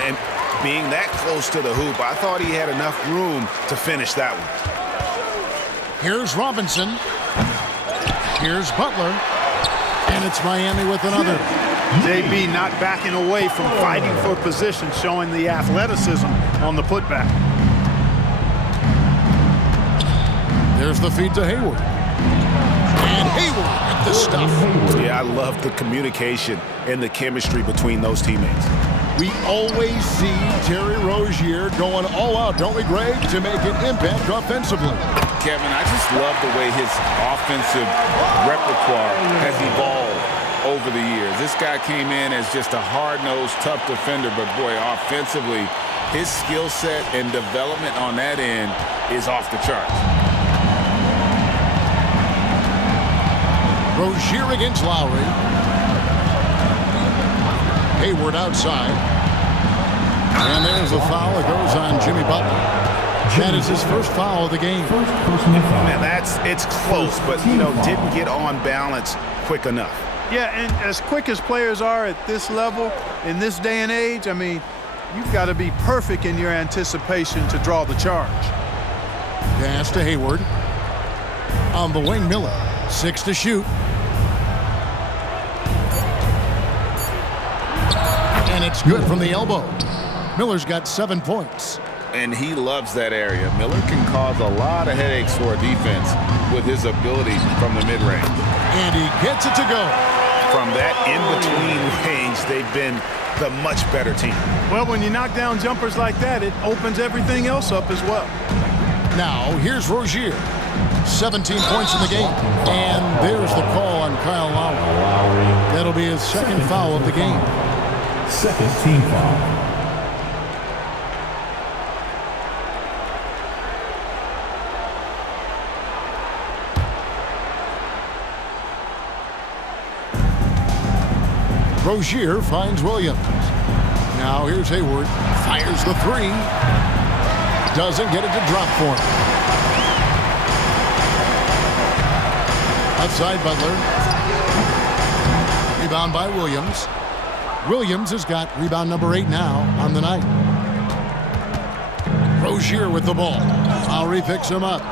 And being that close to the hoop, I thought he had enough room to finish that one. Here's Robinson. Here's Butler. And it's Miami with another. JB not backing away from fighting for position, showing the athleticism on the putback. There's the feed to Haywood. And Haywood with the stuff. Yeah, I love the communication and the chemistry between those teammates. We always see Terry Rozier going all out, don't we, Greg, to make an impact offensively. Kevin, I just love the way his offensive repertoire has evolved over the years. This guy came in as just a hard-nosed, tough defender, but boy, offensively, his skill set and development on that end is off the charts. Rozier against Lowry. Haywood outside. And there's a foul that goes on Jimmy Butler. That is his first foul of the game. Man, it's close, but, didn't get on balance quick enough. Yeah, and as quick as players are at this level, in this day and age, I mean, you've got to be perfect in your anticipation to draw the charge. Pass to Haywood. On the wing, Miller. 6 to shoot. And it's good from the elbow. Miller's got 7 points. And he loves that area. Miller can cause a lot of headaches for a defense with his ability from the mid-range. And he gets it to go. From that in-between range, they've been the much better team. Well, when you knock down jumpers like that, it opens everything else up as well. Now, here's Rozier. 17 points in the game. And there's the call on Kyle Lowry. That'll be his second foul of the game. Second team foul. Rozier finds Williams. Now here's Haywood. Fires the 3. Doesn't get it to drop for him. Outside Butler. Rebound by Williams. Williams has got rebound number 8 now on the night. Rozier with the ball. Lowry picks him up.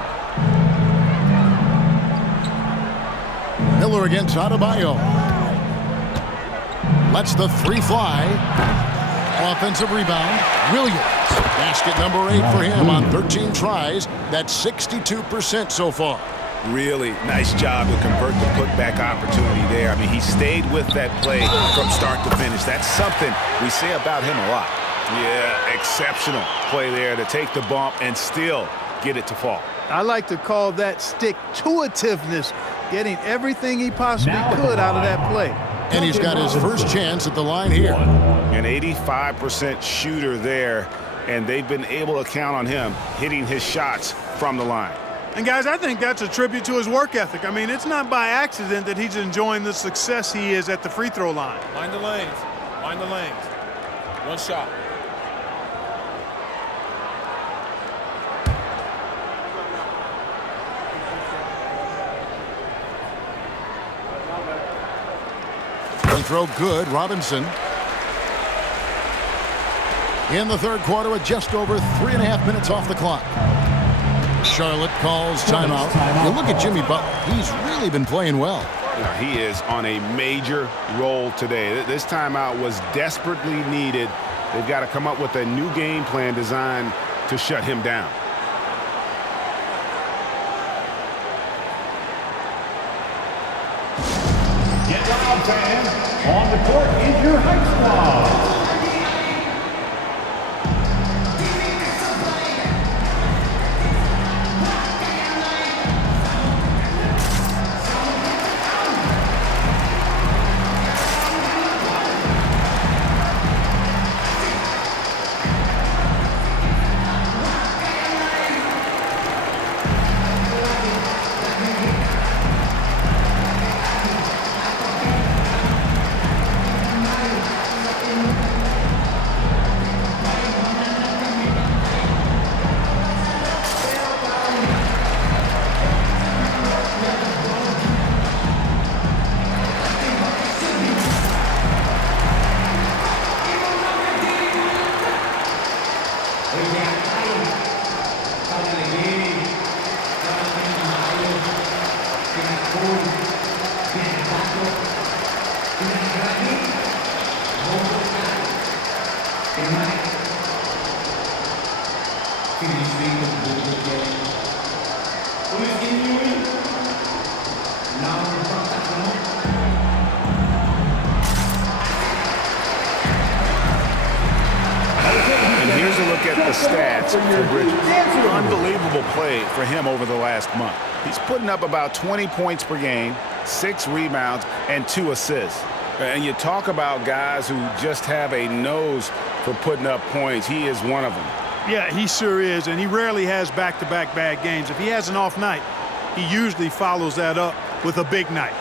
Miller against Adebayo. Lets the 3 fly. Offensive rebound. Williams. Basket number 8 for him on 13 tries. That's 62% so far. Really nice job to convert the putback opportunity there. I mean, he stayed with that play from start to finish. That's something we say about him a lot. Yeah, exceptional play there to take the bump and still get it to fall. I like to call that stick-to-itiveness, getting everything he possibly could out of that play. And he's got his first chance at the line here. An 85% shooter there, and they've been able to count on him hitting his shots from the line. And, guys, I think that's a tribute to his work ethic. I mean, it's not by accident that he's enjoying the success he is at the free throw line. Mind the lanes. Mind the lanes. One shot. Free throw good. Robinson. In the third quarter with just over 3.5 minutes off the clock. Charlotte calls timeout. You look at Jimmy Butler. He's really been playing well. He is on a major role today. This timeout was desperately needed. They've got to come up with a new game plan designed to shut him down. Get loud, fans. On the court is your High Squad. Here's a look at the stats for Bridges. Unbelievable play for him over the last month. He's putting up about 20 points per game, 6 rebounds, and 2 assists. And you talk about guys who just have a nose for putting up points. He is one of them. Yeah, he sure is, and he rarely has back-to-back bad games. If he has an off night, he usually follows that up with a big night.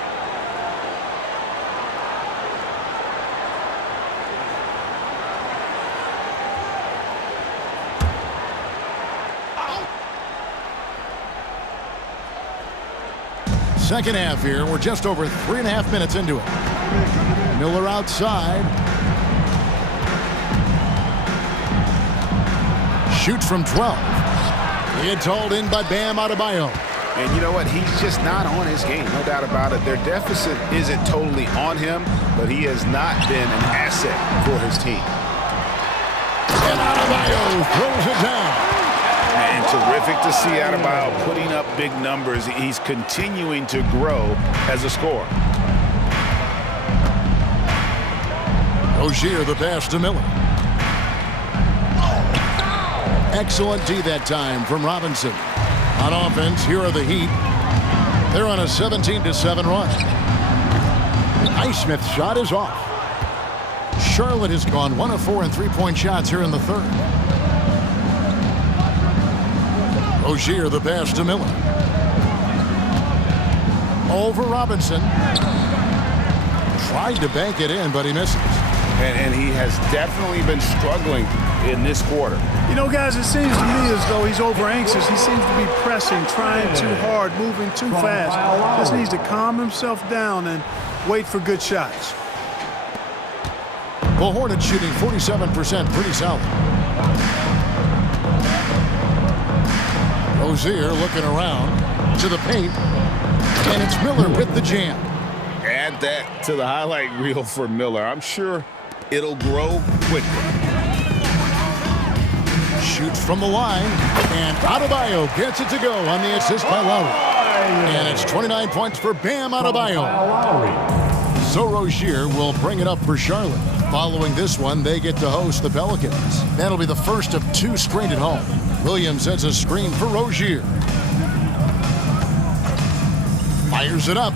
Second half here. We're just over 3.5 minutes into it. Miller outside. Shoots from 12. It's hauled in by Bam Adebayo. And you know what? He's just not on his game, no doubt about it. Their deficit isn't totally on him, but he has not been an asset for his team. And Adebayo throws it down. And terrific to see Adebayo putting up big numbers. He's continuing to grow as a scorer. Rozier the pass to Miller. Excellent D that time from Robinson. On offense, here are the Heat. They're on a 17-7 run. Highsmith's shot is off. Charlotte has gone 1 of 4 in three-point shots here in the third. Rozier the pass to Miller. Over Robinson. Tried to bank it in, but he misses. And he has definitely been struggling in this quarter. You know, guys, it seems to me as though he's over anxious. He seems to be pressing, trying too hard, moving too fast. Just needs to calm himself down and wait for good shots. The Hornets shooting 47%, pretty solid. Rozier looking around to the paint, and it's Miller with the jam. Add that to the highlight reel for Miller. I'm sure it'll grow quickly. Shoots from the line, and Adebayo gets it to go on the assist by Lowry. And it's 29 points for Bam Adebayo. So Rozier will bring it up for Charlotte. Following this one, they get to host the Pelicans. That'll be the first of 2 straight at home. Williams sets a screen for Rozier. Fires it up.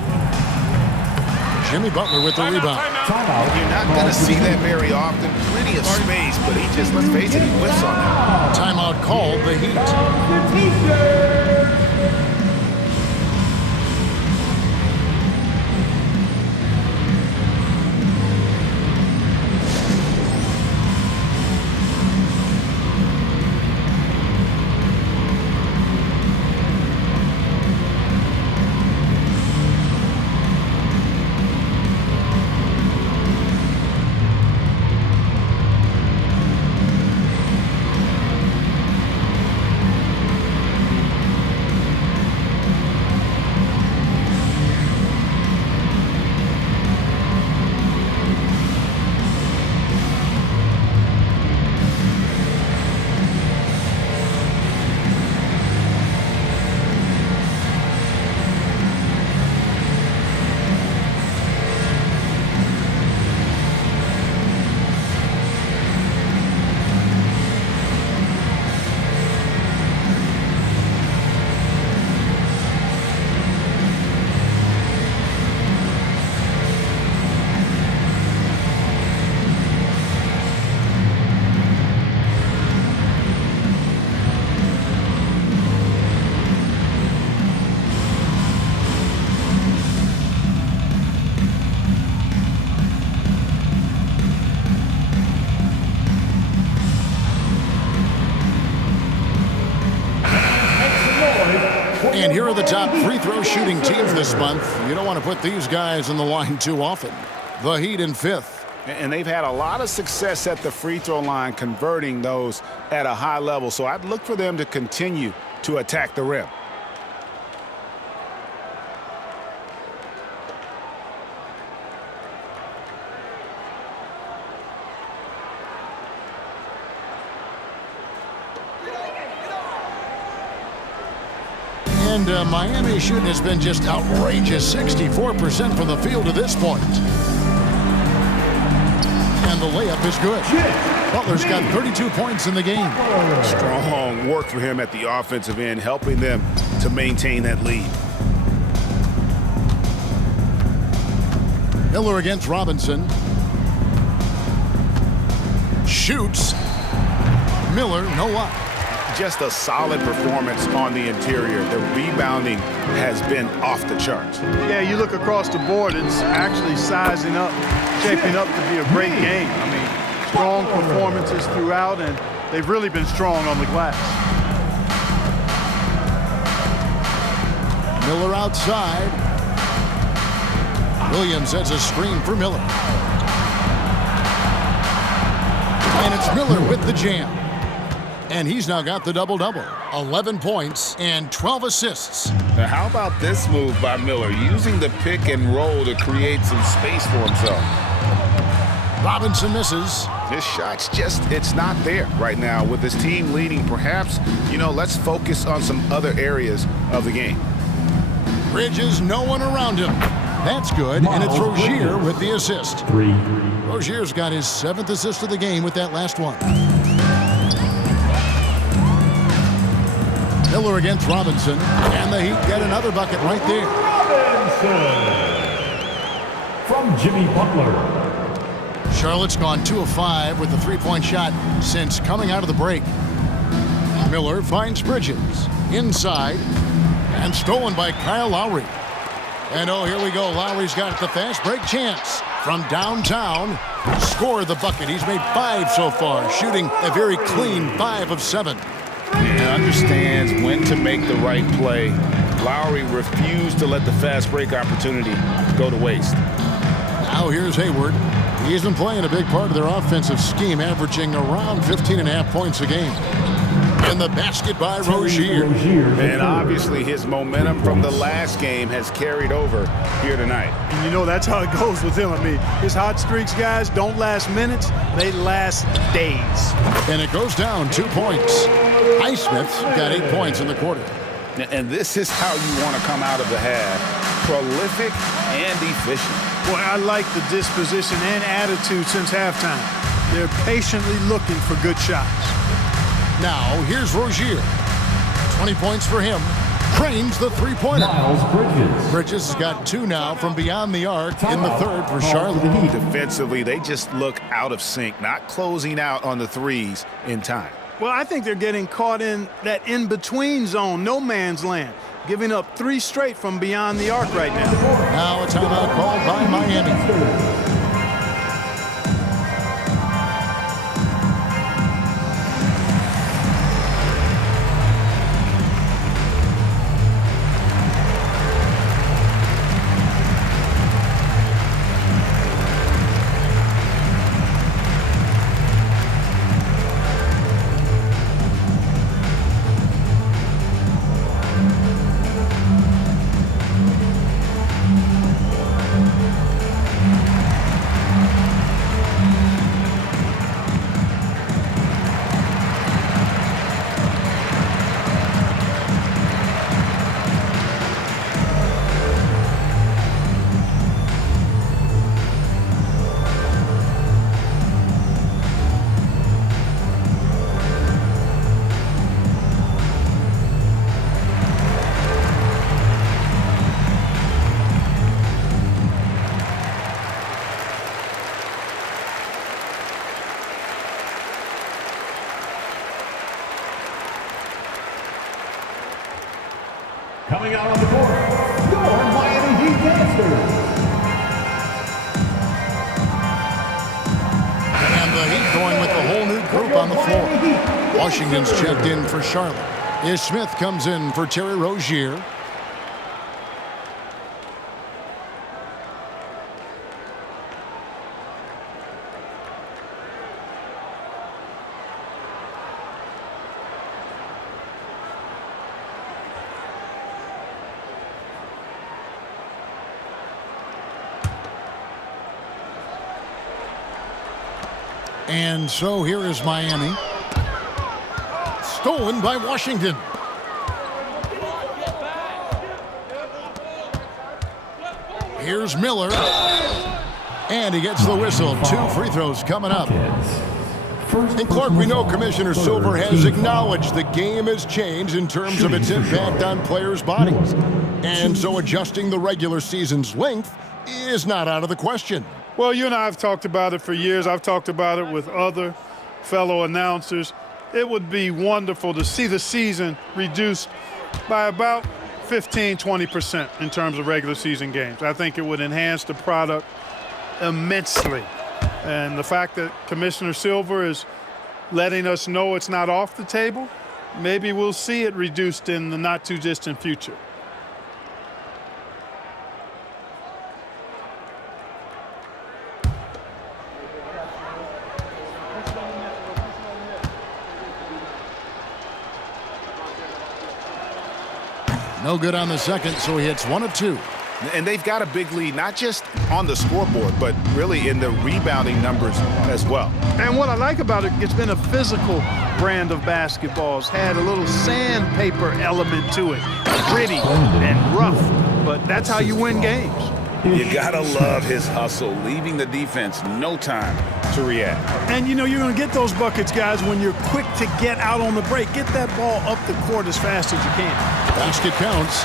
Jimmy Butler with the rebound. You're not going to see that very often. Plenty of space, but he just, let's face it, he whiffs on that. Timeout called the Heat. And here are the top free throw shooting teams this month. You don't want to put these guys in the line too often. The Heat in 5th. And they've had a lot of success at the free throw line, converting those at a high level. So I'd look for them to continue to attack the rim. And Miami's shooting has been just outrageous, 64% from the field to this point. And the layup is good. Butler's got 32 points in the game. Strong work for him at the offensive end, helping them to maintain that lead. Miller against Robinson. Shoots. Miller, no luck. Just a solid performance on the interior. The rebounding has been off the charts. Yeah, you look across the board, it's actually sizing up, shaping up to be a great game. I mean, strong performances throughout, and they've really been strong on the glass. Miller outside. Williams has a screen for Miller. And it's Miller with the jam. And he's now got the double-double. 11 points and 12 assists. Now, how about this move by Miller, using the pick and roll to create some space for himself? Robinson misses. His shot's just, it's not there right now. With his team leading, perhaps, let's focus on some other areas of the game. Bridges, no one around him. That's good, and it's Rozier with the assist. Rozier's got his 7th assist of the game with that last one. Miller against Robinson, and the Heat get another bucket right there. Robinson from Jimmy Butler. Charlotte's gone 2 of 5 with the three-point shot since coming out of the break. Miller finds Bridges inside and stolen by Kyle Lowry. And here we go. Lowry's got the fast break chance from downtown. Score the bucket. He's made 5 so far, shooting a very clean 5 of 7. Yeah, understands when to make the right play. Lowry refused to let the fast break opportunity go to waste. Now here's Haywood. He's been playing a big part of their offensive scheme, averaging around 15.5 points a game. And the basket by Rozier. And obviously his momentum from the last game has carried over here tonight. And that's how it goes with him. I mean, his hot streaks, guys, don't last minutes. They last days. And it goes down 2 points. Highsmith got 8 points in the quarter. And this is how you want to come out of the half. Prolific and efficient. Boy, I like the disposition and attitude since halftime. They're patiently looking for good shots. Now, here's Rozier. 20 points for him. Cranes the three-pointer. Bridges has got 2 now from beyond the arc in the third for Charlotte. Defensively, they just look out of sync, not closing out on the threes in time. Well, I think they're getting caught in that in-between zone, no man's land, giving up 3 straight from beyond the arc right now. Now a timeout called by Miami. Coming out on the court, your Miami Heat Masters. And the Heat going with the whole new group on the floor. Washington's checked in for Charlotte. Smith comes in for Terry Rozier. And so here is Miami. Stolen by Washington. Here's Miller. And he gets the whistle. 2 free throws coming up. And Clark, we know Commissioner Silver has acknowledged the game has changed in terms of its impact on players' bodies. And so adjusting the regular season's length is not out of the question. Well, you and I have talked about it for years. I've talked about it with other fellow announcers. It would be wonderful to see the season reduced by about 15-20% in terms of regular season games. I think it would enhance the product immensely. And the fact that Commissioner Silver is letting us know it's not off the table, maybe we'll see it reduced in the not-too-distant future. No good on the second, so he hits 1 of 2. And they've got a big lead, not just on the scoreboard, but really in the rebounding numbers as well. And what I like about it, it's been a physical brand of basketball. It's had a little sandpaper element to it, gritty and rough, but that's how you win games. You gotta love his hustle, leaving the defense no time to react. And you know you're gonna get those buckets, guys, when you're quick to get out on the break. Get that ball up the court as fast as you can. Basket counts.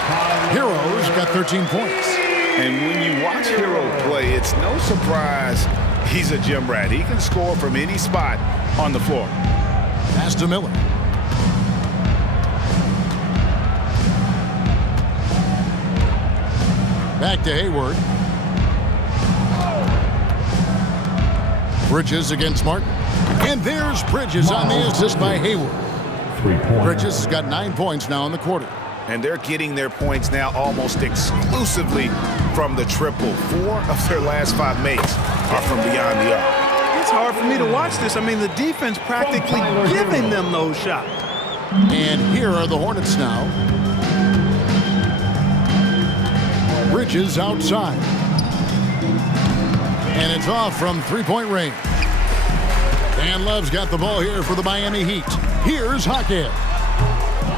Hero's got 13 points. And when you watch Hero play, it's no surprise he's a gym rat. He can score from any spot on the floor. Pass to Miller. Back to Haywood. Bridges against Martin. And there's Bridges on the assist by Haywood. 3 points. Bridges has got 9 points now in the quarter. And they're getting their points now almost exclusively from the triple. 4 of their last 5 makes are from beyond the arc. It's hard for me to watch this. I mean, the defense practically giving them those shots. And here are the Hornets now. Bridges outside. And it's off from 3-point range. Dan Love's got the ball here for the Miami Heat. Here's Hackett.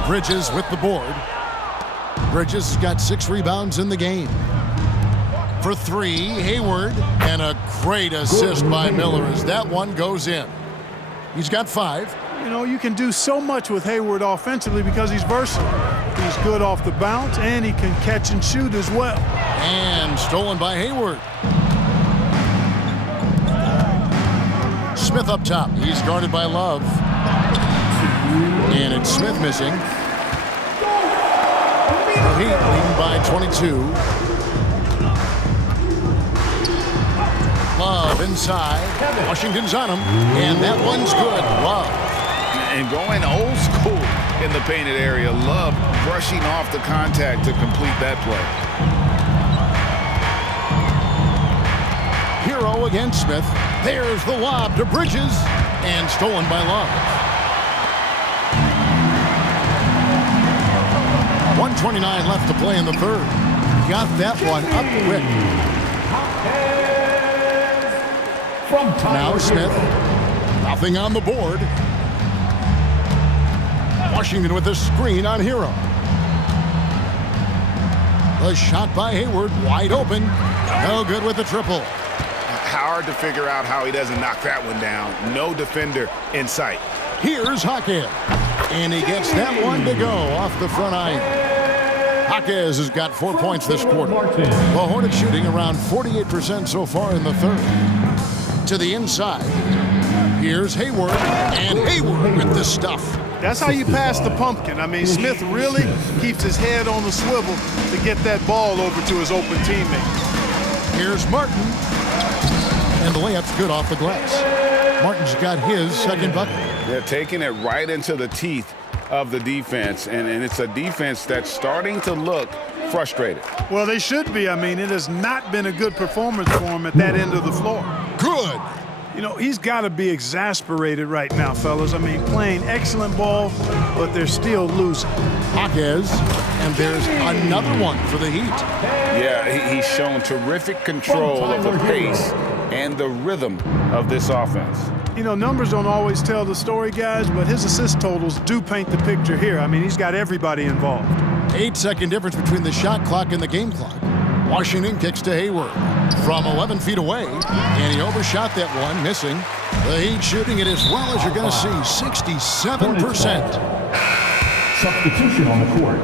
Bridges with the board. Bridges has got 6 rebounds in the game. For 3, Hayward. And a great assist by Miller as that one goes in. He's got 5. You know, you can do so much with Hayward offensively because he's versatile. He's good off the bounce, and he can catch and shoot as well. And stolen by Hayward. Smith up top. He's guarded by Love. And it's Smith missing. The Heat leading by 22. Love inside. Washington's on him. And that one's good. Love. And going old school in the painted area. Love brushing off the contact to complete that play. Hero against Smith. There's the lob to Bridges. And stolen by Love. 1:29 left to play in the third. Got that one up quick. Now Smith. Nothing on the board. Washington with a screen on Hero. The shot by Hayward, wide open. No good with the triple. Hard to figure out how he doesn't knock that one down. No defender in sight. Here's Hackett. And he gets that one to go off the front iron. Jaquez has got 4 points this quarter. The Hornets shooting around 48% so far in the third. To the inside. Here's Hayward. And Hayward with the stuff. That's how you pass the pumpkin. I mean, Smith really keeps his head on the swivel to get that ball over to his open teammate. Here's Martin. And the layup's good off the glass. Martin's got his second bucket. They're taking it right into the teeth of the defense, and it's a defense that's starting to look frustrated. Well, they should be. I mean, it has not been a good performance for him at that end of the floor. Good. You know, he's got to be exasperated right now, fellas. I mean, playing excellent ball, but they're still losing. Jaquez, and there's another one for the Heat. Yeah, he's shown terrific control of the pace and the rhythm of this offense. You know, numbers don't always tell the story, guys, but his assist totals do paint the picture here. I mean, he's got everybody involved. 8-second difference between the shot clock and the game clock. Washington kicks to Hayward from 11 feet away, and he overshot that one, missing. The Heat shooting it as well as you're going to see, 67%. Substitution on the court.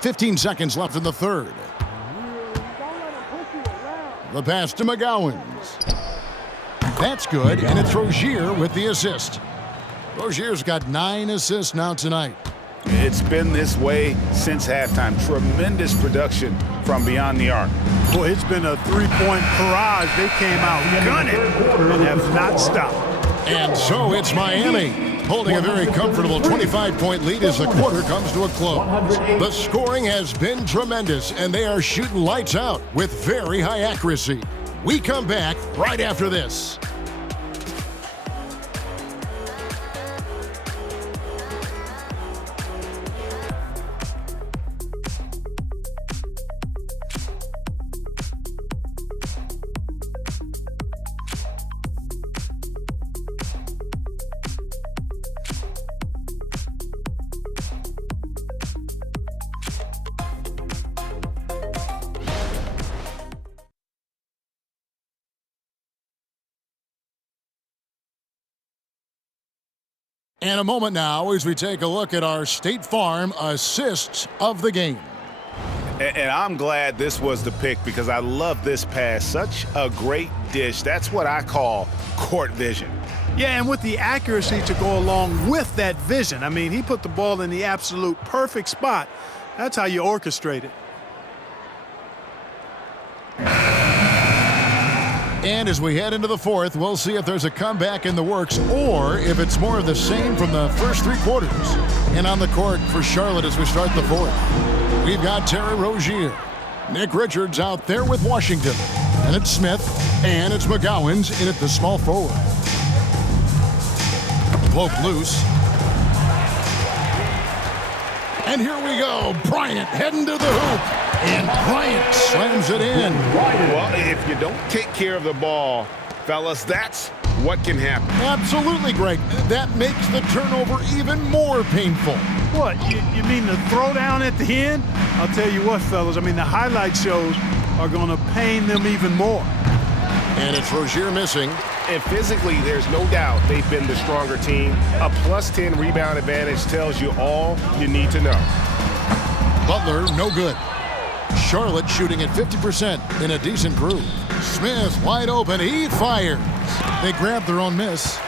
.15 seconds left in the third. The pass to McGowans. That's good, and it's Rozier with the assist. Rozier's got 9 assists now tonight. It's been this way since halftime. Tremendous production from beyond the arc. Boy, it's been a three-point barrage. They came out gunning and have not stopped. And so it's Miami, holding a very comfortable 25-point lead as the quarter comes to a close. The scoring has been tremendous, and they are shooting lights out with very high accuracy. We come back right after this. And a moment now as we take a look at our State Farm assists of the game. And I'm glad this was the pick because I love this pass. Such a great dish. That's what I call court vision. Yeah, and with the accuracy to go along with that vision. I mean, he put the ball in the absolute perfect spot. That's how you orchestrate it. And as we head into the fourth, we'll see if there's a comeback in the works or if it's more of the same from the first 3 quarters. And on the court for Charlotte as we start the fourth, we've got Terry Rozier. Nick Richards out there with Washington. And it's Smith, and it's McGowans in at the small forward. Poke loose. And here we go. Bryant heading to the hoop. And Bryant slams it in. Well, if you don't take care of the ball, fellas, that's what can happen. Absolutely, Greg. That makes the turnover even more painful. What, you mean the throwdown at the end? I'll tell you what, fellas, I mean, the highlight shows are going to pain them even more. And it's Rozier missing. And physically, there's no doubt they've been the stronger team. A +10 rebound advantage tells you all you need to know. Butler, no good. Charlotte shooting at 50% in a decent groove. Smith wide open, he fires. They grab their own miss.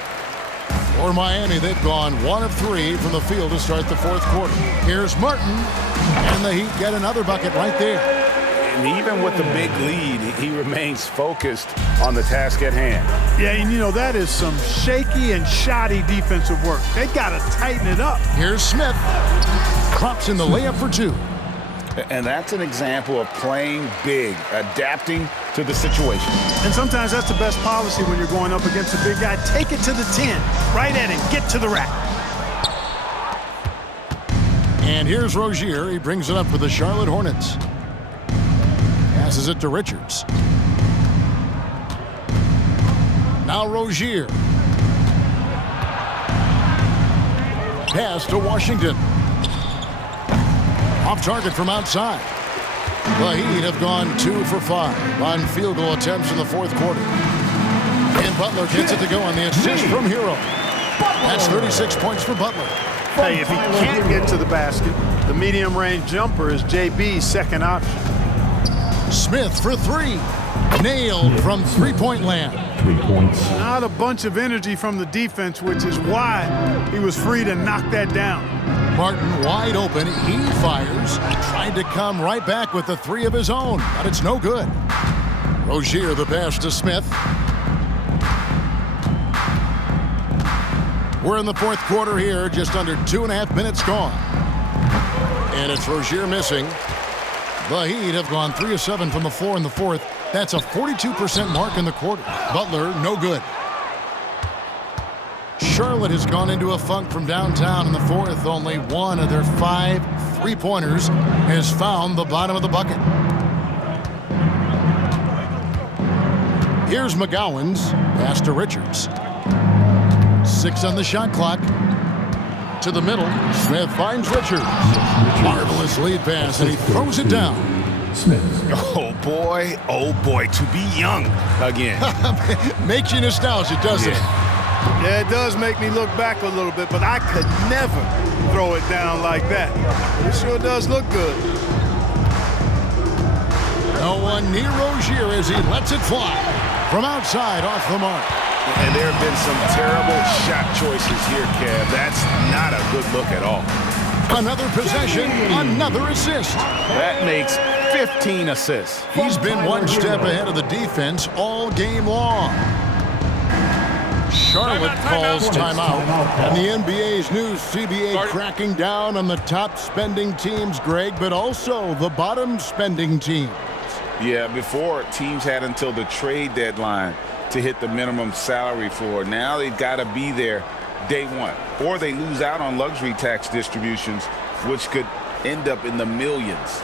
For Miami, they've gone 1 of 3 from the field to start the fourth quarter. Here's Martin, and the Heat get another bucket right there. And even with the big lead, he remains focused on the task at hand. Yeah, and you know, that is some shaky and shoddy defensive work. They got to tighten it up. Here's Smith. Drops in the layup for 2. And that's an example of playing big, adapting to the situation. And sometimes that's the best policy when you're going up against a big guy. Take it to the 10, right at him, get to the rack. And here's Rozier. He brings it up for the Charlotte Hornets. Passes it to Richards. Now Rozier. Pass to Washington. Off target from outside. The Heat have gone 2 for 5 on field goal attempts in the fourth quarter. And Butler gets it to go on the assist from Hero. That's 36 points for Butler. Hey, if he can't get to the basket, the medium-range jumper is JB's second option. Smith for 3. Nailed from three-point land. 3 points. Not a bunch of energy from the defense, which is why he was free to knock that down. Martin wide open. He fires. Tried to come right back with the 3 of his own, but it's no good. Rozier the pass to Smith. We're in the fourth quarter here, just under 2.5 minutes gone. And it's Rozier missing. The Heat have gone 3 of 7 from the floor in the fourth. That's a 42% mark in the quarter. Butler, no good. Charlotte has gone into a funk from downtown in the fourth. Only 1 of their 5 three-pointers has found the bottom of the bucket. Here's McGowans. Pass to Richards. 6 on the shot clock. to the middle. Smith finds Richards. Marvelous lead pass, and he throws it down. Smith. Oh boy, to be young again. Makes you nostalgic, doesn't it? Yeah, it does make me look back a little bit, but I could never throw it down like that. It sure does look good. No one near Rozier as he lets it fly. From outside, off the mark. And there have been some terrible shot choices here, Kev. That's not a good look at all. Another possession, another assist. That makes 15 assists. He's been one step ahead of the defense all game long. Charlotte calls timeout. And the NBA's new CBA cracking down on the top spending teams, Greg, but also the bottom spending teams. Yeah, before teams had until the trade deadline to hit the minimum salary floor. Now they've got to be there day one, or they lose out on luxury tax distributions, which could end up in the millions.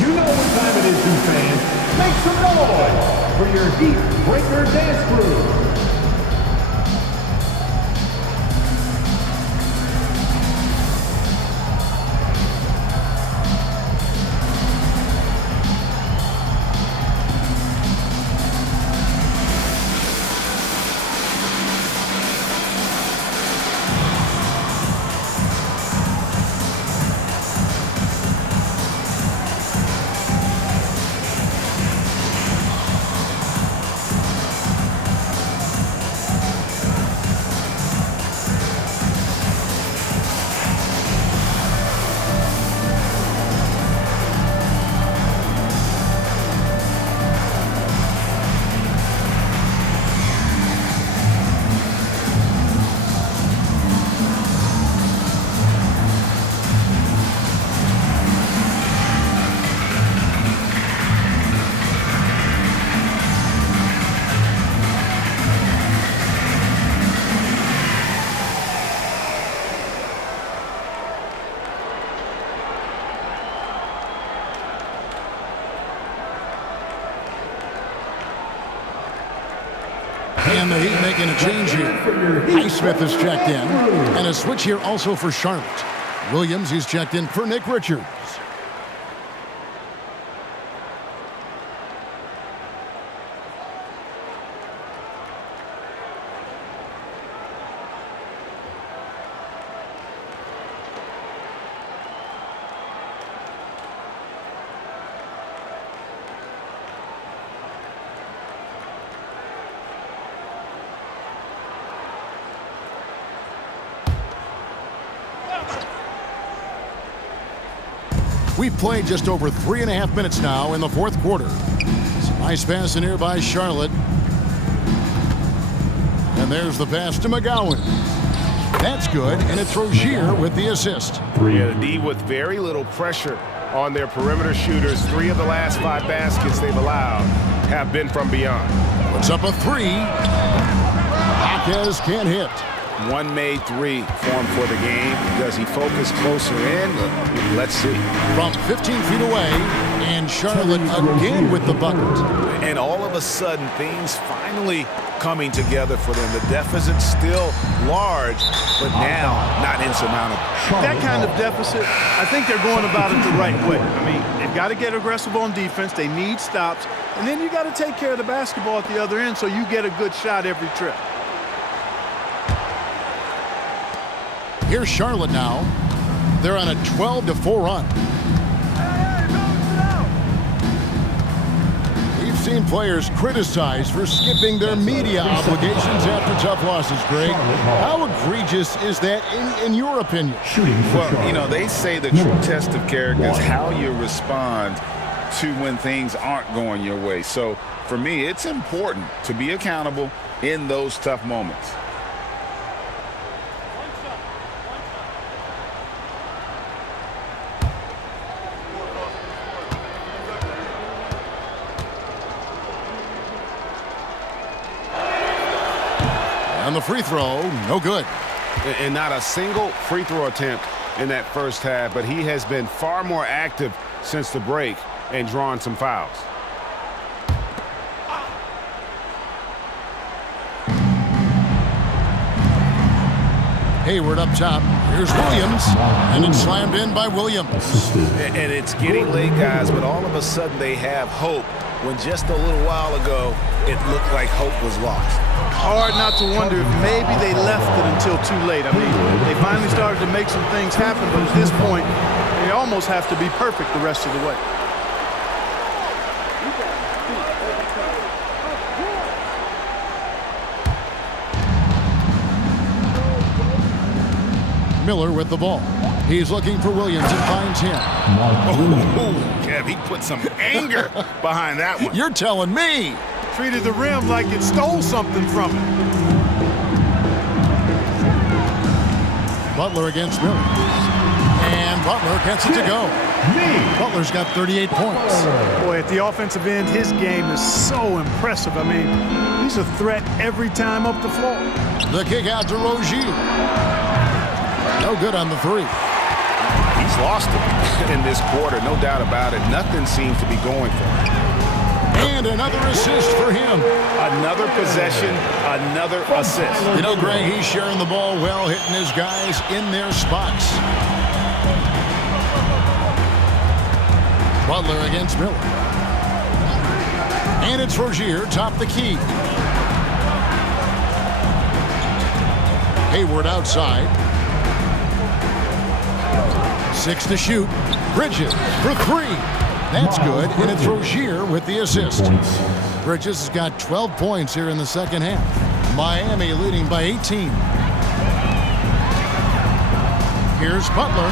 You know what time it is, you fans. Make some noise for your Heat Breaker Dance Crew. And the Heat making a change here. Highsmith is checked in. And a switch here also for Charlotte. Williams, he's checked in for Nick Richards. We've played just over 3.5 minutes now in the fourth quarter. Some nice pass in here by Charlotte. And there's the pass to McGowan. That's good, and it's Rozier with the assist. Yeah, the D with very little pressure on their perimeter shooters. 3 of the last 5 baskets they've allowed have been from beyond. Puts up a 3. Hawkes can't hit. One made 3 formed for the game. Does he focus closer in? Let's see. From 15 feet away, and Charlotte again with the bucket. And all of a sudden, things finally coming together for them. The deficit's still large, but now not insurmountable. That kind of deficit, I think they're going about it the right way. I mean, they've got to get aggressive on defense. They need stops. And then you got to take care of the basketball at the other end so you get a good shot every trip. Here's Charlotte now. They're on a 12-4 run. We've seen players criticized for skipping their media obligations after tough losses, Greg. How egregious is that in your opinion? Well, you know, they say the true test of character is how you respond to when things aren't going your way. So, for me, it's important to be accountable in those tough moments. And the free throw, no good. And not a single free throw attempt in that first half, but he has been far more active since the break and drawn some fouls. Hayward up top. Here's Williams, and it's slammed in by Williams. And it's getting late, guys, but all of a sudden they have hope when just a little while ago it looked like hope was lost. Hard not to wonder if maybe they left it until too late. I mean, they finally started to make some things happen, but at this point, they almost have to be perfect the rest of the way. Miller with the ball. He's looking for Williams and finds him. Oh, Kev, he put some anger behind that one. You're telling me. Treated the rim like it stole something from it. Butler against Miller. And Butler gets it to go. Butler's got 38 points. Boy, at the offensive end, his game is so impressive. I mean, he's a threat every time up the floor. The kick out to Rozier. No good on the three. He's lost it in this quarter, no doubt about it. Nothing seems to be going for him. And another assist for him. Another possession, another assist. You know, Greg, he's sharing the ball well, hitting his guys in their spots. Butler against Miller. And it's Rozier, top the key. Hayward outside. 6 to shoot. Bridges for 3. That's good, and it's Rozier with the assist. Bridges has got 12 points here in the second half. Miami leading by 18. Here's Butler.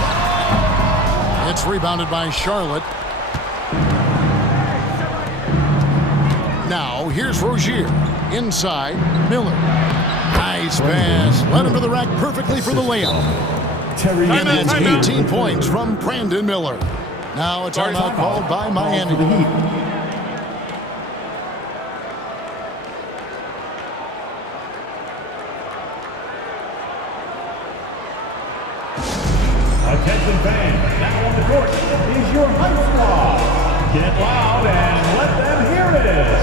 It's rebounded by Charlotte. Now, here's Rozier. Inside, Miller. Nice pass. Led him to the rack perfectly for the layup. And that's 18 points from Brandon Miller. Now a timeout called by Miami. Attention fans, now on the court is your Hype Squad. Get loud and let them hear it.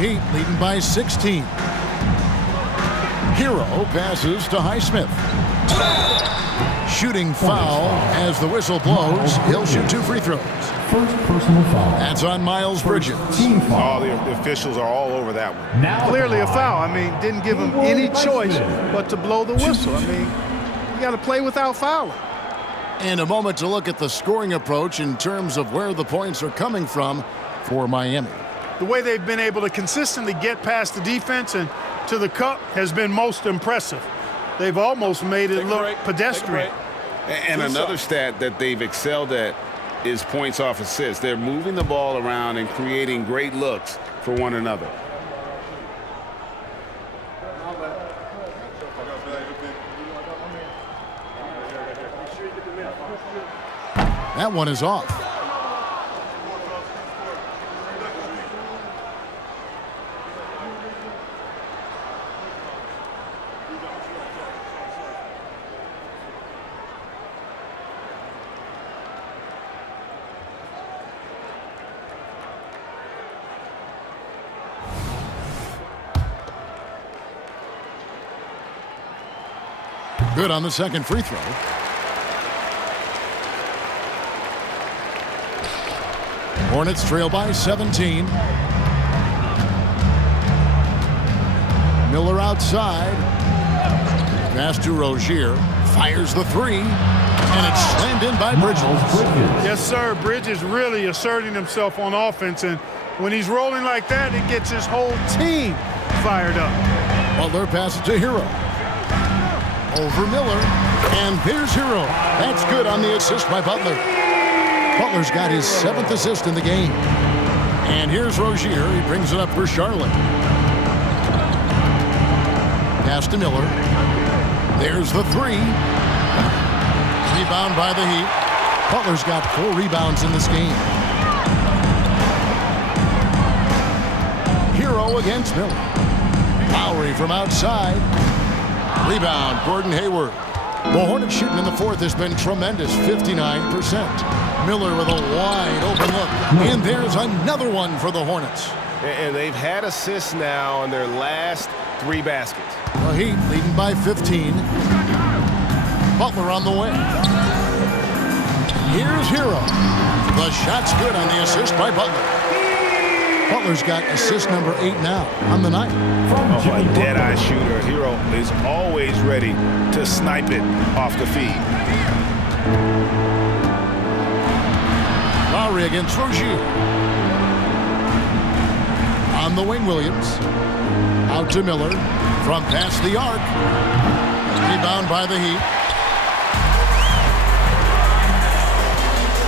Heat leading by 16. Hero passes to Highsmith. Shooting foul as the whistle blows. He'll shoot 2 free throws. First personal foul. That's on Miles Bridges. Oh, the officials are all over that one. Now clearly a foul. I mean, didn't give him any choice but to blow the whistle. I mean, you got to play without fouling. And a moment to look at the scoring approach in terms of where the points are coming from for Miami. The way they've been able to consistently get past the defense and to the cup has been most impressive. They've almost made it look pedestrian. And another stat that they've excelled at is points off assists. They're moving the ball around and creating great looks for one another. That one is off. Good on the second free throw. Hornets trail by 17. Miller outside. Pass to Rozier. Fires the three. And it's slammed in by Bridges. Yes, sir. Bridges really asserting himself on offense. And when he's rolling like that, it gets his whole team fired up. Butler passes to Hero. Over Miller. And there's Hero. That's good on the assist by Butler. Butler's got his 7th assist in the game. And here's Rozier. He brings it up for Charlotte. Pass to Miller. There's the three. Rebound by the Heat. Butler's got 4 rebounds in this game. Hero against Miller. Lowry from outside. Rebound, Gordon Hayward. The Hornets shooting in the fourth has been tremendous, 59%. Miller with a wide open look. And there's another one for the Hornets. And they've had assists now on their last 3 baskets. The Heat leading by 15. Butler on the way. Here's Hero. The shot's good on the assist by Butler. Butler's got assist number 8 now on the night. Oh, a dead-eye shooter. Hero is always ready to snipe it off the feed. Lowry against Rozier. On the wing, Williams. Out to Miller. From past the arc. Rebound by the Heat.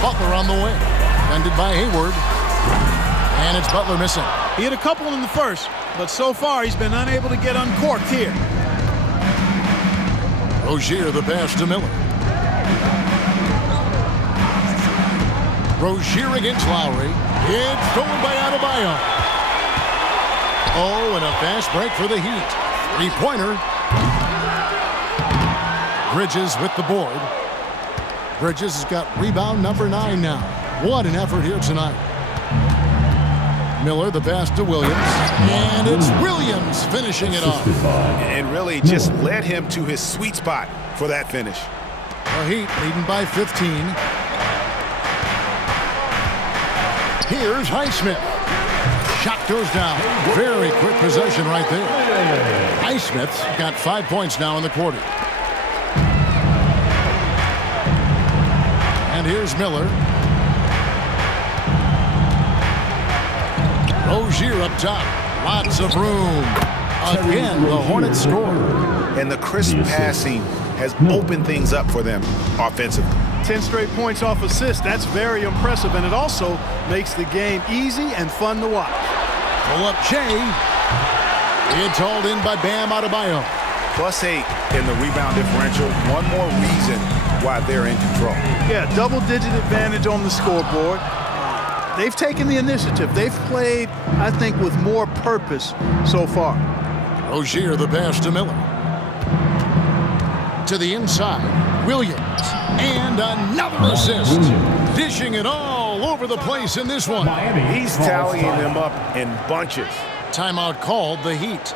Butler on the wing. Defended by Haywood. And it's Butler missing. He hit a couple in the first, but so far he's been unable to get uncorked here. Rozier the pass to Miller. Rozier against Lowry. It's stolen by Adebayo. Oh, and a fast break for the Heat. 3-pointer. Bridges with the board. Bridges has got rebound number 9 now. What an effort here tonight. Miller, the pass to Williams. And it's Williams finishing it off. And really just led him to his sweet spot for that finish. The Heat leading by 15. Here's Highsmith. Shot goes down. Very quick possession right there. Highsmith's got 5 points now in the quarter. And here's Miller. Rozier up top. Lots of room. Again, the Hornets score. And the crisp passing has opened things up for them offensively. 10 straight points off assists. That's very impressive, and it also makes the game easy and fun to watch. Pull up Jay. It's hauled in by Bam Adebayo. +8 in the rebound differential. One more reason why they're in control. Yeah, double-digit advantage on the scoreboard. They've taken the initiative. They've played, I think, with more purpose so far. Rozier the pass to Miller. To the inside, Williams. And another assist. Dishing it all over the place in this one. He's tallying them up in bunches. Timeout called, the Heat.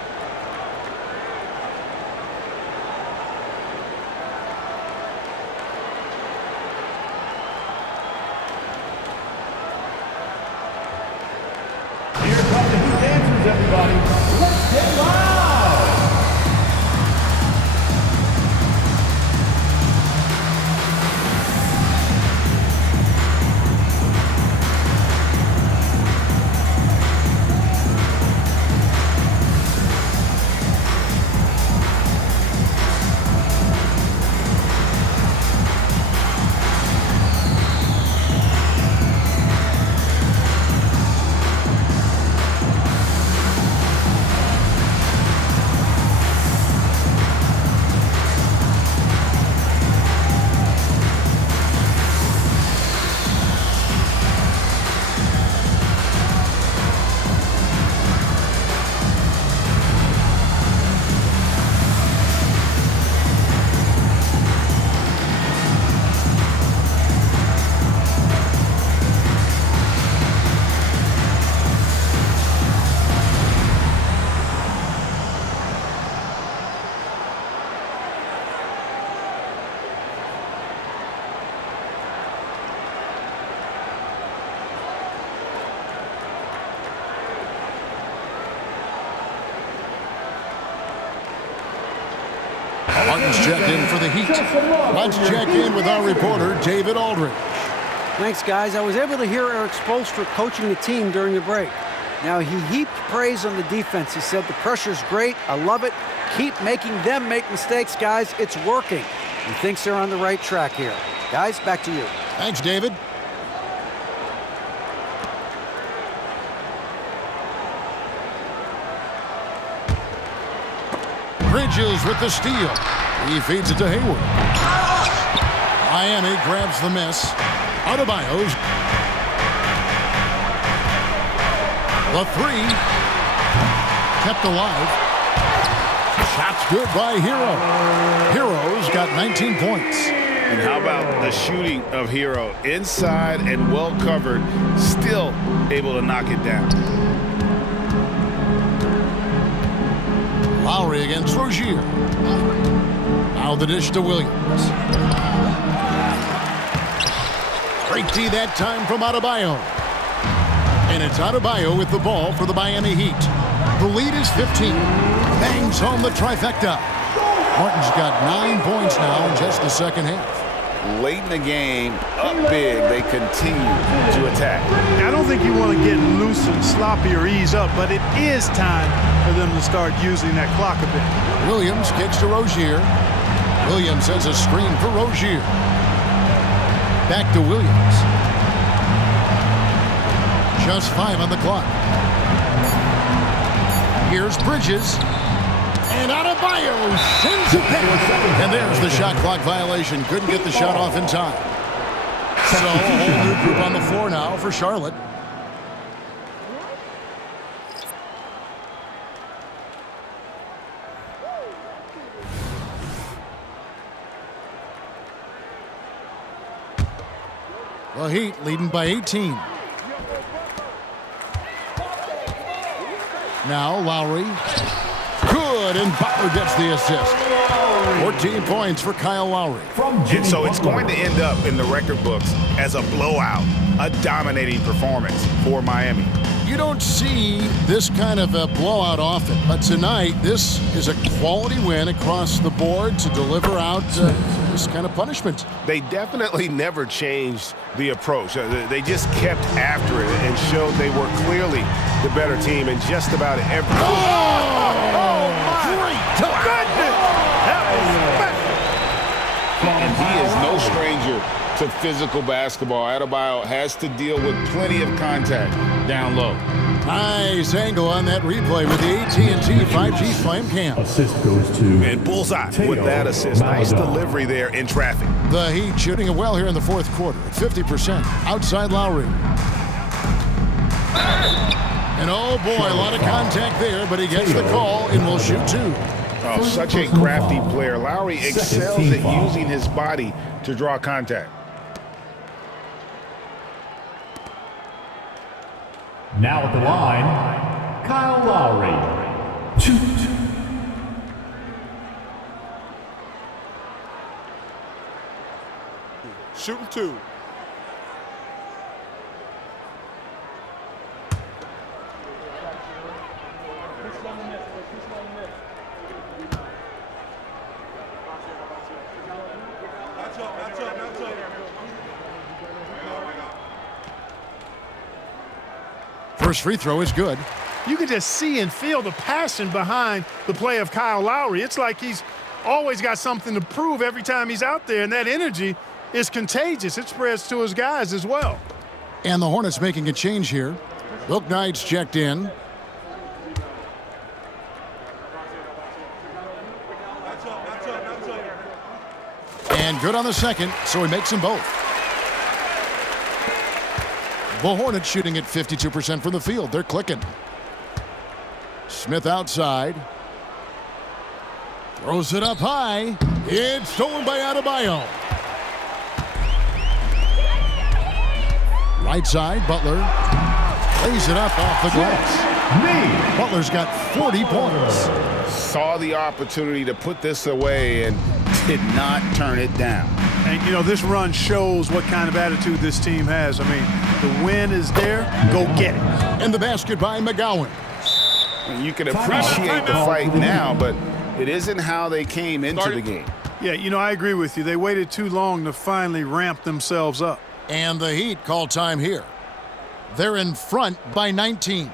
Everybody, let's get loud! Martin's checked in for the Heat. Let's check in with our reporter, David Aldridge. Thanks, guys. I was able to hear Eric Spoelstra coaching the team during the break. Now, he heaped praise on the defense. He said, the pressure's great. I love it. Keep making them make mistakes, guys. It's working. He thinks they're on the right track here. Guys, back to you. Thanks, David. Bridges with the steal. He feeds it to Haywood. Miami grabs the miss. Adebayo's. The three. Kept alive. Shot's good by Hero. Hero's got 19 points. And how about the shooting of Hero? Inside and well covered, still able to knock it down. Lowry against Rozier. Now the dish to Williams. Great D that time from Adebayo. And it's Adebayo with the ball for the Miami Heat. The lead is 15. Bangs home the trifecta. Martin's got 9 points now in just the second half. Late in the game, up big, they continue to attack. I don't think you want to get loose and sloppy or ease up, but it is time for them to start using that clock a bit. Williams kicks to Rozier. Williams has a screen for Rozier. Back to Williams. Just 5 on the clock. Here's Bridges. And Adebayo sends it back. And there's the shot clock violation. Couldn't get the shot off in time. So a whole new group on the floor now for Charlotte. The Heat leading by 18. Now Lowry. Good, and Butler gets the assist. 14 points for Kyle Lowry. And so it's going to end up in the record books as a blowout, a dominating performance for Miami. You don't see this kind of a blowout often, but tonight this is a quality win across the board to deliver out this kind of punishment. They definitely never changed the approach. They just kept after it and showed they were clearly the better team in just about every. Oh my goodness! And he is no stranger to physical basketball. Adebayo has to deal with plenty of contact down low. Nice angle on that replay with the AT&T 5G Flame Cam. Assist goes to And bullseye with that assist. Nice delivery there in traffic. The Heat shooting it well here in the fourth quarter at 50%. Outside Lowry. And oh boy, a lot of contact there, but he gets the call and will shoot two. Oh, such a crafty player. Lowry excels at using his body to draw contact. now at the line, Kyle Lowry. Shooting two. First free throw is good. You can just see and feel the passion behind the play of Kyle Lowry. It's like he's always got something to prove every time he's out there, and that energy is contagious. It spreads to his guys as well. And the Hornets making a change here. Wilk Knight's checked in. And good on the second, so he makes them both. The Hornets shooting at 52% from the field. They're clicking. Smith outside. Throws it up high. It's stolen by Adebayo. Right side, Butler lays it up off the glass. Butler's got 40 points. Saw the opportunity to put this away and did not turn it down. And, you know, this run shows what kind of attitude this team has. I mean, the win is there. Go get it. And the basket by McGowan. You can appreciate the fight now, but It isn't how they came into the game. Yeah, you know, I agree with you. They waited too long to finally ramp themselves up. And the Heat call time here. They're in front by 19.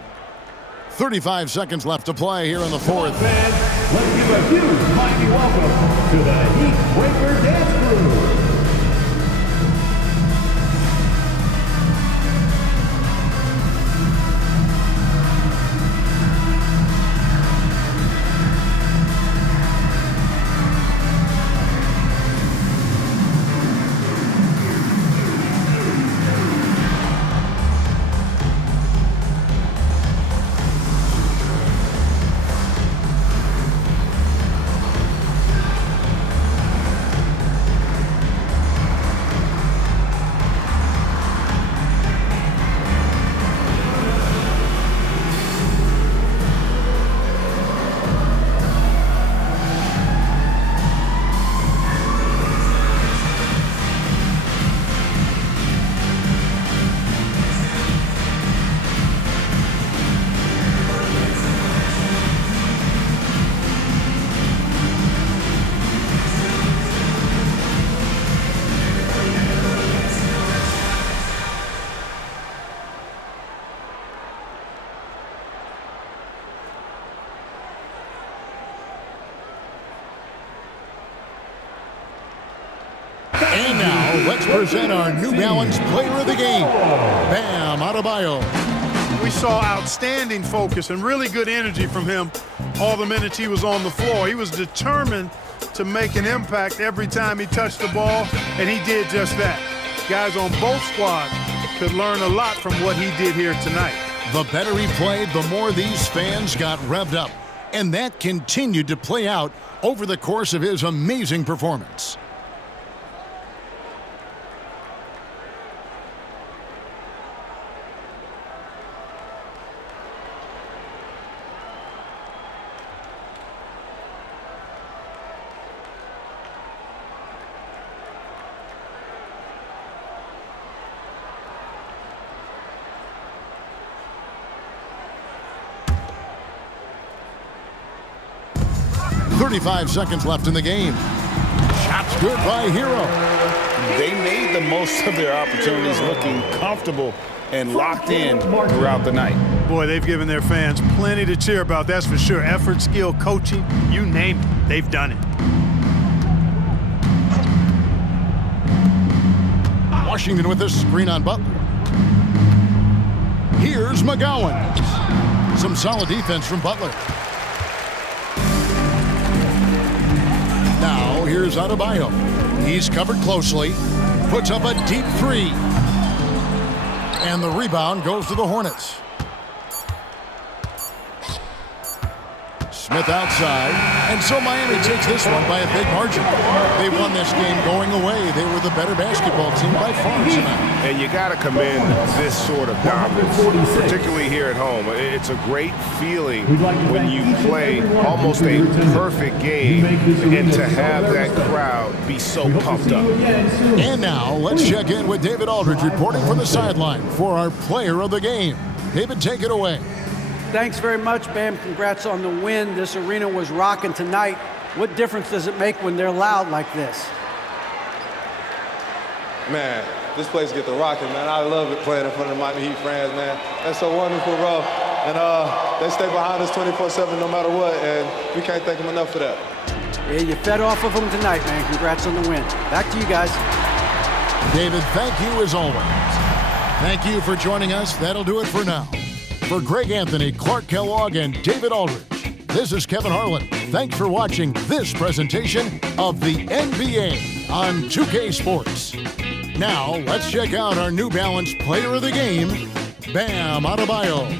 35 seconds left to play here in the fourth. Fans, let's give a huge mighty welcome to the Heat Breaker Dance Crew. And now, let's present our New Balance Player of the Game, Bam Adebayo. We saw outstanding focus and really good energy from him all the minutes he was on the floor. He was determined to make an impact every time he touched the ball, and he did just that. Guys on both squads could learn a lot from what he did here tonight. The better he played, the more these fans got revved up. And that continued to play out over the course of his amazing performance. .35 seconds left in the game. Shots good by Hero. They made the most of their opportunities, looking comfortable and locked in throughout the night. Boy, they've given their fans plenty to cheer about, that's for sure. Effort, skill, coaching, you name it, they've done it. Washington with this screen on Butler. Here's McGowan. Some solid defense from Butler. Now, here's Adebayo. He's covered closely. Puts up a deep three. And the rebound goes to the Hornets. Smith outside. And so Miami takes this one by a big margin. They won this game going away. They were the better basketball team by far tonight. And you got to commend this sort of dominance, particularly here at home. It's a great feeling when you play almost a perfect game and to have that crowd be so pumped up. And now let's check in with David Aldridge reporting from the sideline for our player of the game. David, take it away. Thanks very much, Bam. Congrats on the win. This arena was rocking tonight. What difference does it make when they're loud like this? Man, this place get the rocking, man. I love it playing in front of the Miami Heat fans, man. That's so wonderful, bro. And they stay behind us 24/7 no matter what, and we can't thank them enough for that. Yeah, you fed off of them tonight, man. Congrats on the win. Back to you guys. David, thank you as always. Thank you for joining us. That'll do it for now. For Greg Anthony, Clark Kellogg, and David Aldridge, this is Kevin Harlan. Thanks for watching this presentation of the NBA on 2K Sports. Now, let's check out our New Balance Player of the Game, Bam Adebayo.